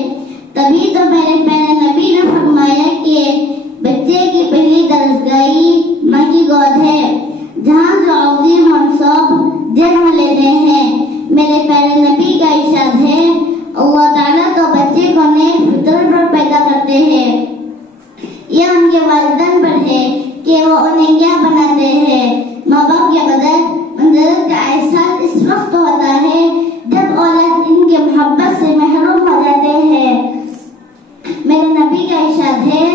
तभी तो मेरे प्यारे नबी ने फरमाया कि बच्चे की पहली दरसगाही माँ की गोद है, जहाँ से अज़ीम मनसब जन्म लेते हैं। मेरे प्यारे नबी का इरशाद है, अल्लाह ताला तो बच्चे को नेक फितरत पर पैदा करते हैं। यह उनके वालिदैन पर है कि वो उन्हें क्या बनाते हैं। माँ बाप के बगैर मंज़रत का एहसास इस वक्त होता है जब औलाद इनके मोहब्बत से महरूम हो जाते हैं। मेरे नबी का इरशाद है,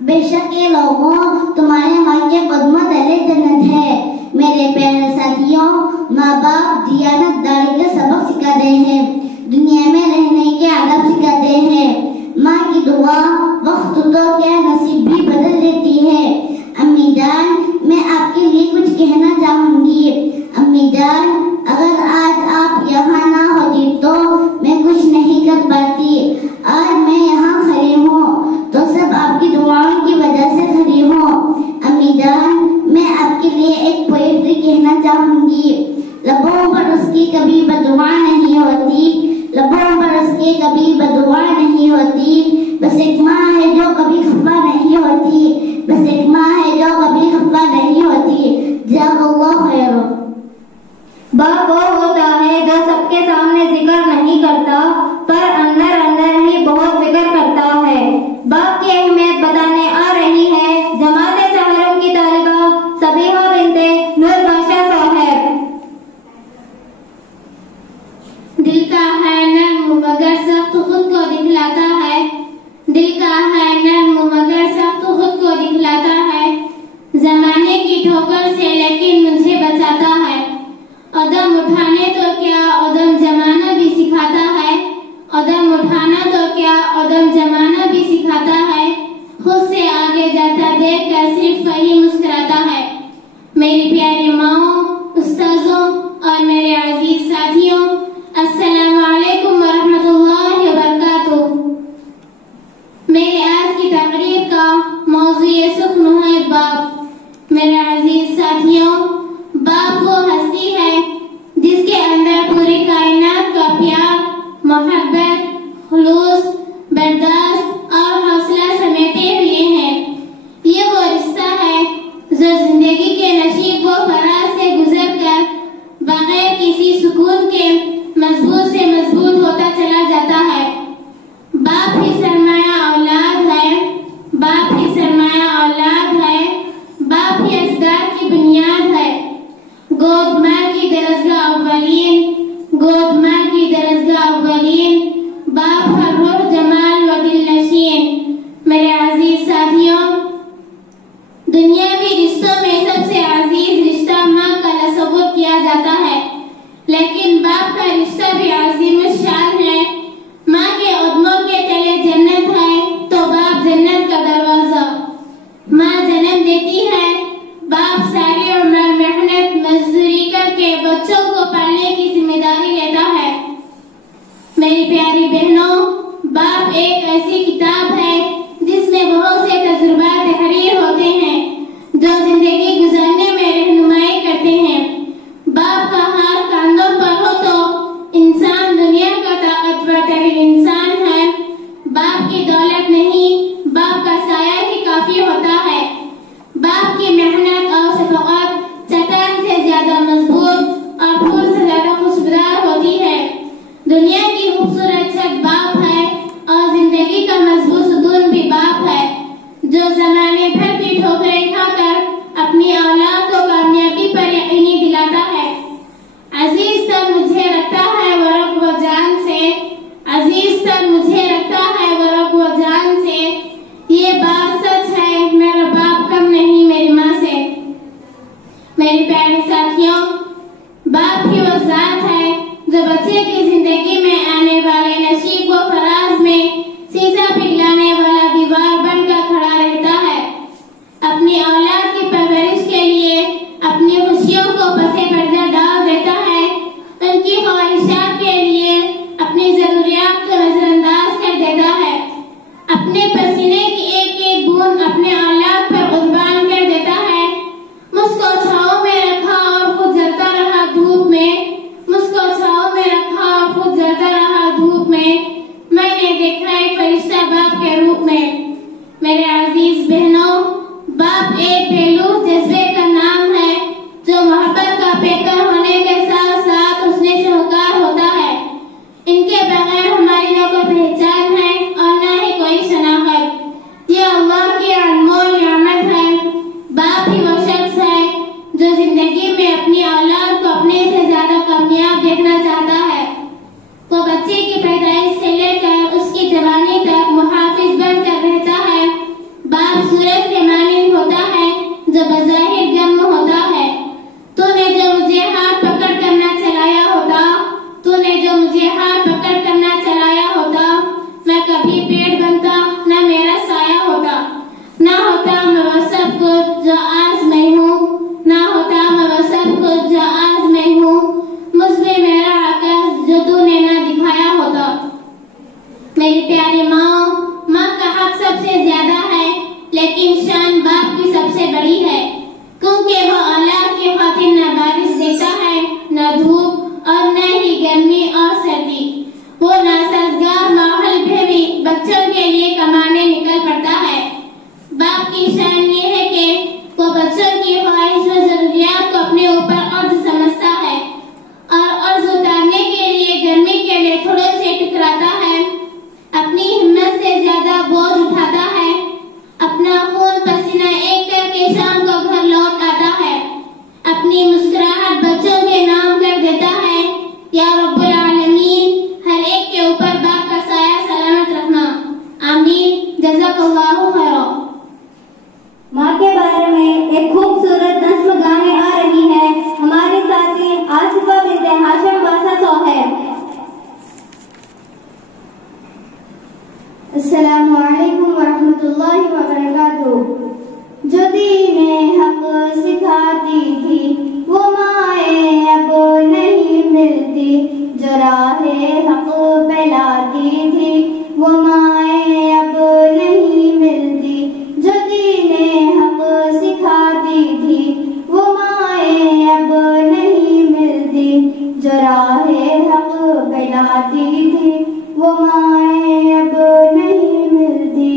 बेशक ये लोगों तुम्हारे माँ के कदमों तले जन्नत है। मेरे प्यारे साथियों, माँ बाप दियानतदारी का सबक सिखाते हैं, दुनिया में रहने के आदब सिखाते हैं। माँ की दुआ वक्त तो क्या नसीब भी बदल देती है। अम्मी जान, मैं आपके लिए कुछ कहना चाहूंगी। अम्मी जान, अगर आज आप यहाँ ना होती तो मैं कुछ नहीं कर पाती। आज मैं यहाँ खड़ी हूँ तो सब आपकी दुआओं की वजह से खड़ी हूँ। अम्मी जान, मैं आपके लिए एक पोएट्री कहना चाहूंगी। लबों पर उसकी कभी बदुआ नहीं होती, लबों पर उसके कभी बदुआ नहीं होती, बस एक माँ है जो कभी खफा नहीं होती, बस एक माँ है जो कभी खफा नहीं होती। जज़ाकल्लाहु खैर। बाप वो होता है जो सबके सामने जिक्र नहीं करता पर अंदर अंदर ही बहुत जिक्र करता है। बाप की अहमियत बताने आ रही है जमात सहरम की तालिबा सबीहा बिनते नूर बादशाह साहब। दिल का है नर्म मगर सख्त खुद को दिखलाता है, दिल का है नर्म मगर सख्त खुद को दिखलाता है, जमाने की ठोकर से लेकिन मुझे बचाता है। कदम उठाने तो क्या कदम जमाना भी सिखाता है, कदम उठाना तो क्या कदम जमाना भी सिखाता है, खुद से आगे जाता देख कर सिर्फ वही मुस्कुराता है। मेरी प्यारी माओ, उस्ताजों और मेरे अजीज साथियों, अस्सलामु अलैकुम व रहमतुल्लाहि व बरकातुहू। मेरे आज की तकरीर का मौज़ू ये सुख्न है बाप। मेरे अजीज साथियों, बाप वो हस्ती है जिसके अंदर पूरी कायनात का प्यार, मोहब्बत, खुलूस, बर्दाश्त और हौसला समेटे हुए हैं। ये वो रिश्ता है जो जिंदगी के नशीब व फराज से गुजरकर बगैर किसी सुकून के मजबूत से मजबूत होता चला जाता है। बाप ही सरमाया औलाद है, बाप ही सरमाया औलाद है, बाप ही असदार की बुनियाद है। गोद माँ की दरजगा अव्वलीन, गोद माँ की दरजगा अव्वलीन, बाप हर रूह जमाल व दिल नशीन। मेरे अजीज साथियों, दुनियावी रिश्तों में सबसे अजीज रिश्ता माँ का तसव्वुर किया जाता है, लेकिन बाप का रिश्ता भी अजीम शान है। माँ के कदमों के तले जन्नत है तो बाप जन्नत का दरवाजा। माँ जन्म देती है, बाप सारी उम्र मेहनत मजदूरी करके बच्चों को पालने की जिम्मेदारी लेता है। मेरी प्यारी बहनों, बाप एक ऐसी किताब है जिसमें बहुत से तजुर्बात तहरीर होते हैं जो जिंदगी गुजारने में रहनुमाई करते हैं। बाप का हाथ कांधों पर हो तो इंसान दुनिया का ताकतवर तरीन इंसान है। बाप की दौलत नहीं, बाप का साया ही काफी होता है। पसे पर्दा डाल देता है, उनकी ख्वाहिशात के लिए अपनी जरूरियात को नजरअंदाज कर देता है, अपने पसीने की एक एक बूंद अपने औलाद पर कुर्बान कर देता है। मुझको छांव में रखा और खुद जलता रहा धूप में, मुझको छांव में रखा और खुद जलता रहा धूप में। मैंने देखा एक फरिश्ता बाप के रूप में। मेरे अजीज बहनों, बाप एक बेलूस जज्बे का नाम है जो मोहब्बत का पेकर होने के साथ साथ उसमें शाहूकार होता है। इनके बगैर हमारी न कोई पहचान है और न ही कोई शनाख्त। ये अल्लाह की अनमोल नियामत है। बाप ही वो शख्स है जो जिंदगी में अपनी औलाद को अपने से ज्यादा कामयाब देखना चाहता है। वो बच्चे की पैदाइश से लेकर उसकी जवानी तक मुहाफिज बनकर रहता है। बाप सूरज के मानिंद होता है जो बज़ाहिर गर्म होता है। तूने जो मुझे हाथ पकड़ कर ना चलाया होता, तूने जो मुझे हाथ पकड़ कर ना चलाया होता, मैं कभी पेड़ बनता न मेरा साया होता, ना होता मैं वो सब कुछ जो आज मैं हूँ, ना होता मैं वो सब कुछ जो आज मैं हूँ, मुझमें मेरा आकाश जो तूने ना दिखाया होता। मेरी प्यारी माँ, माँ का हक सबसे ज्यादा है, लेकिन शान बाप की सबसे बड़ी है, क्योंकि वो औलाद की खातिर न बारिश देता है, न धूप और न ही गर्मी और सर्दी। वो नासाजगार माहौल में भी बच्चों के लिए कमाने निकल पड़ता है। बाप की शान ये है कि वो बच्चों की ख्वाहिश व जरूरियात को अपने ऊपर अर्ज समझता है और अर्ज उतारने के लिए गर्मी के लिए थोड़े से टकराता है, अपनी हिम्मत से ज्यादा बोझ उठाता है, अपना खून पसीना एक करके शाम को घर लौट आता है, अपनी मुस्कुराहट बच्चों के नाम कर देता है। या रब्बुल आलमीन, हर एक के ऊपर बाप का साया सलामत रखना। आमीन। जज़ाकल्लाहु खैरा। माँ के बारे में एक खूबसूरत नस्म गाने आ रही है। हमारे साथी आसिफा बिन्ते हाशिम बासा सोहेब। अस्सलामु अलैकुम वरहमतुल्लाहि वबरकातुहू। जो दीने हक सिखाती थी वो माए अब नहीं मिलती, जो राहे हक फैलाती थी वो माए अब नहीं मिलती, जो दीने हक सिखाती थी वो माए अब नहीं मिलती, जो राहे हक फैलाती थी वो माए अब नहीं मिलती।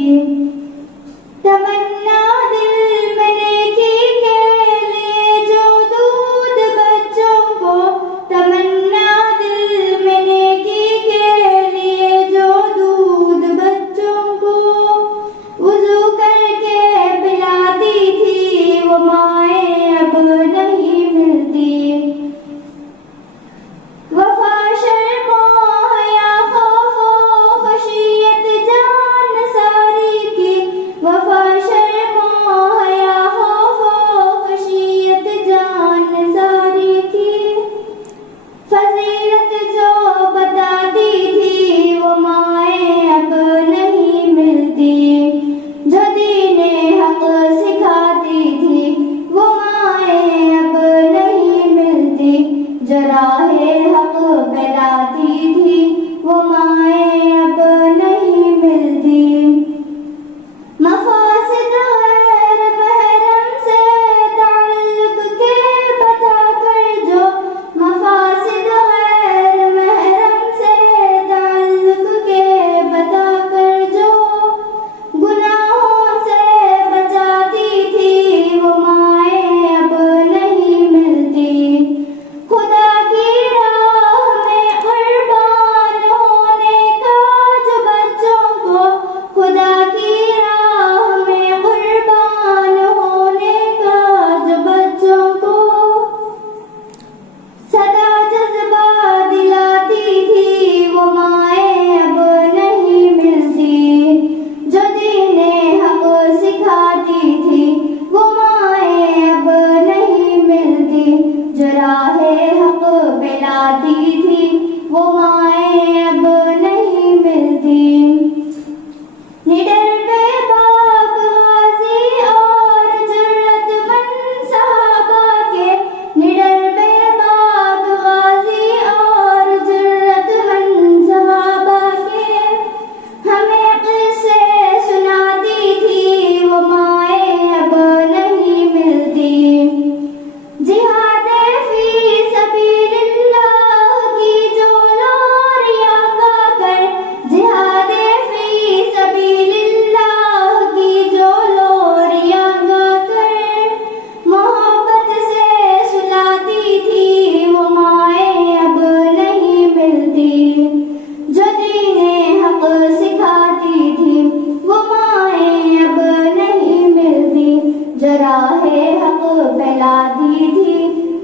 राहे हक फैलाती थी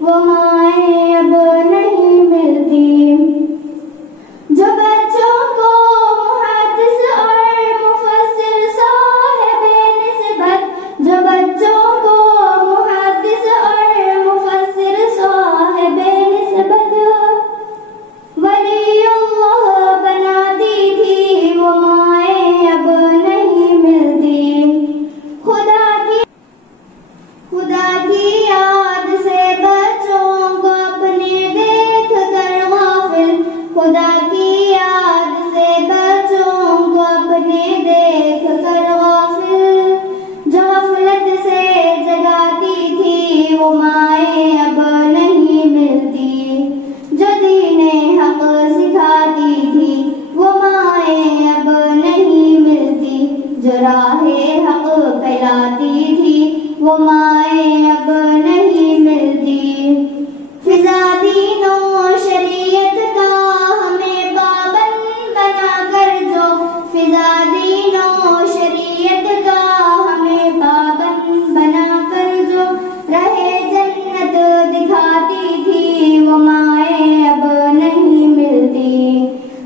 वो माएँ अब नहीं मिलती। जो बच्चों को मुहद्दिस और मुफस्सिर साहिबे निस्बत, जो बच्चों को मुहद्दिस और मुफस्सिर साहिबे निस्बत वलीउल्लाह बनाती थी वो माएँ अब नहीं मिलती। खुदा की याद से बच्चों को अपने देख कर गाफिल, खुदा की याद से बच्चों को अपने देख कर गाफिल, जो गफलत से जगाती थी वो माएँ अब नहीं मिलती। जो दीने हक सिखाती थी वो माएँ अब नहीं मिलती। जो राहे हक फैलाती थी वो माएँ अब नहीं मिलती। फिजा दीनों शरीयत का हमें पाबंद बना कर, जो फिजा दीनों शरीयत का हमें पाबंद बना कर, जो रहे जन्नत दिखाती थी वो माएँ अब नहीं मिलती।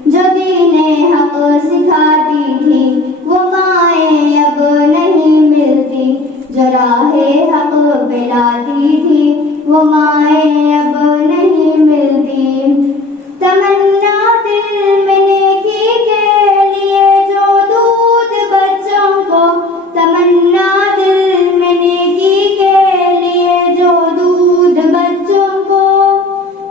जो दीने हक सिखाती थी वो माएँ अब नहीं मिलती। जो राहे हक फैलाती थी वो माएँ अब नहीं मिलती। तमन्ना दिल में नेकी के लिए जो दूध बच्चों को, तमन्ना दिल में नेकी के लिए जो दूध बच्चों को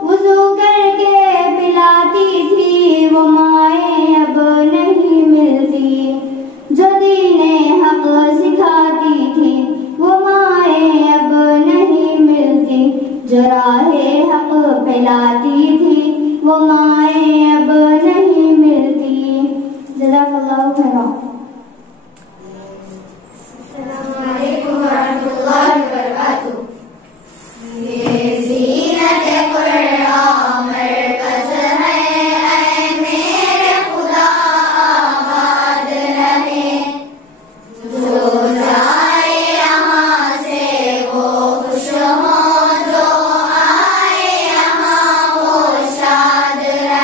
वुज़ू करके पिलाती थी वो माएँ अब नहीं मिलती। जो दीने हक सिखाती थी वो माएँ अब नहीं मिलती। जो राहे हक फैलाती थी वो माएँ अब नहीं मिलती। जज़ाकल्लाहु खैरन। अस्सलामु अलैकुम वरहमतुल्लाहि वबरकातुहू। ये ज़ीनत कुरान मरकज़ है, ऐ मेरे खुदा आबाद रहे। जो जाए यहाँ से वो खुश हो, जो आए यहाँ वो शाद रहे।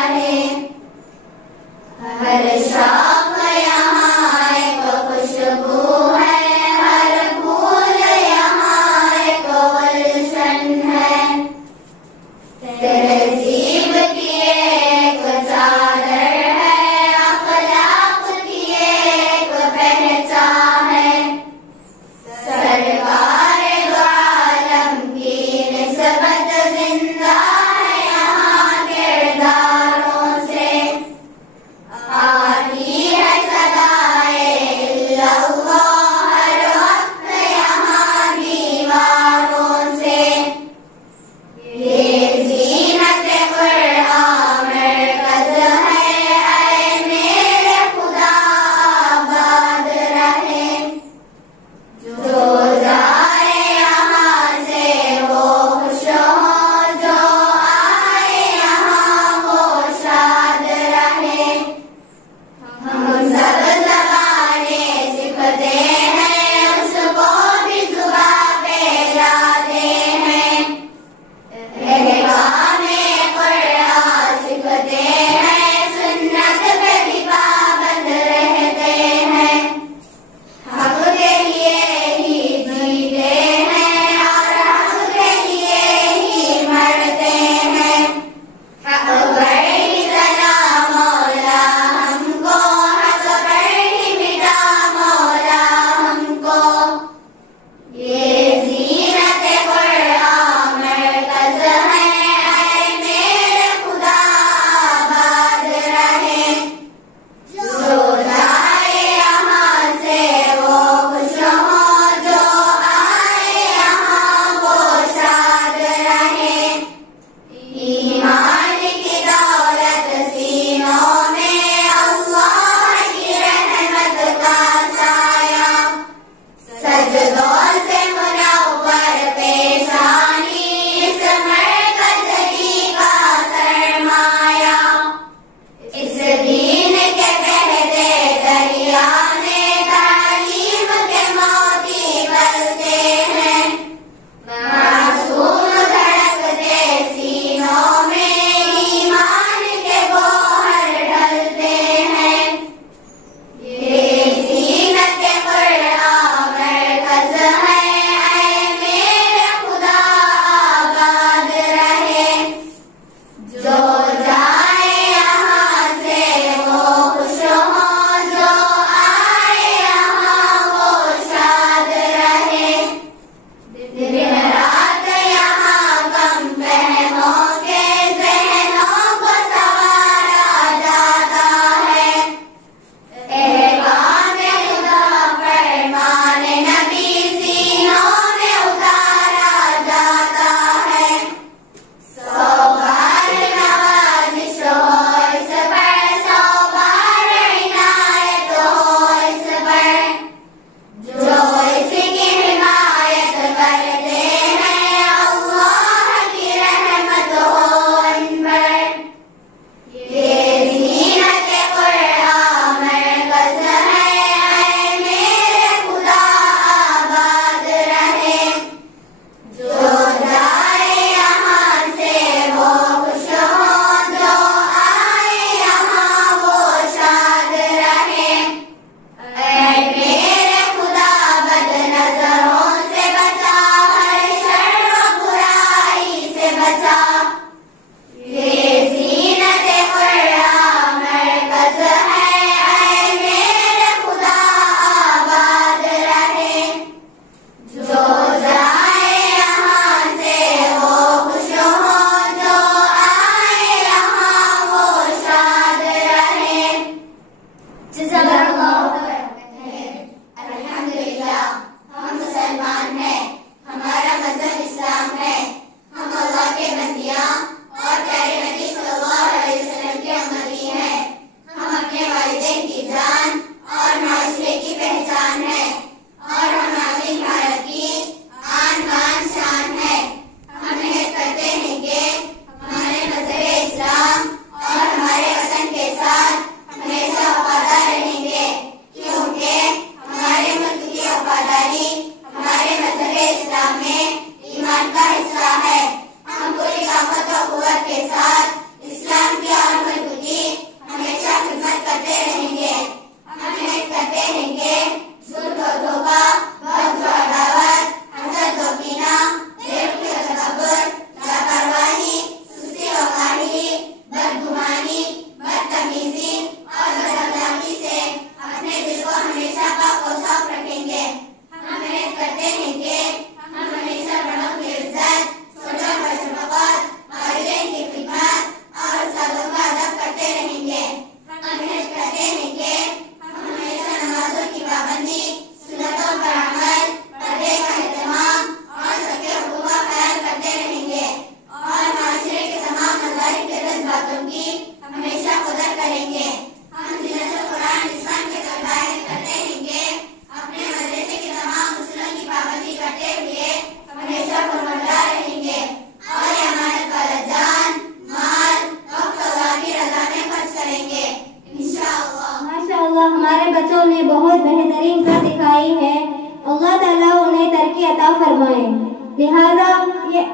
फरमाएं। लिहाजा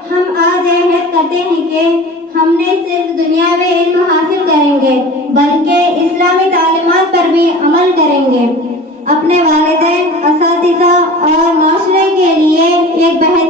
हम आज अहद करते हैं कि हमने सिर्फ दुनियावी इल्म हासिल करेंगे बल्कि इस्लामी तालीमात पर भी अमल करेंगे। अपने वालिदैन, असातिज़ा और माशरे के लिए एक बेहतर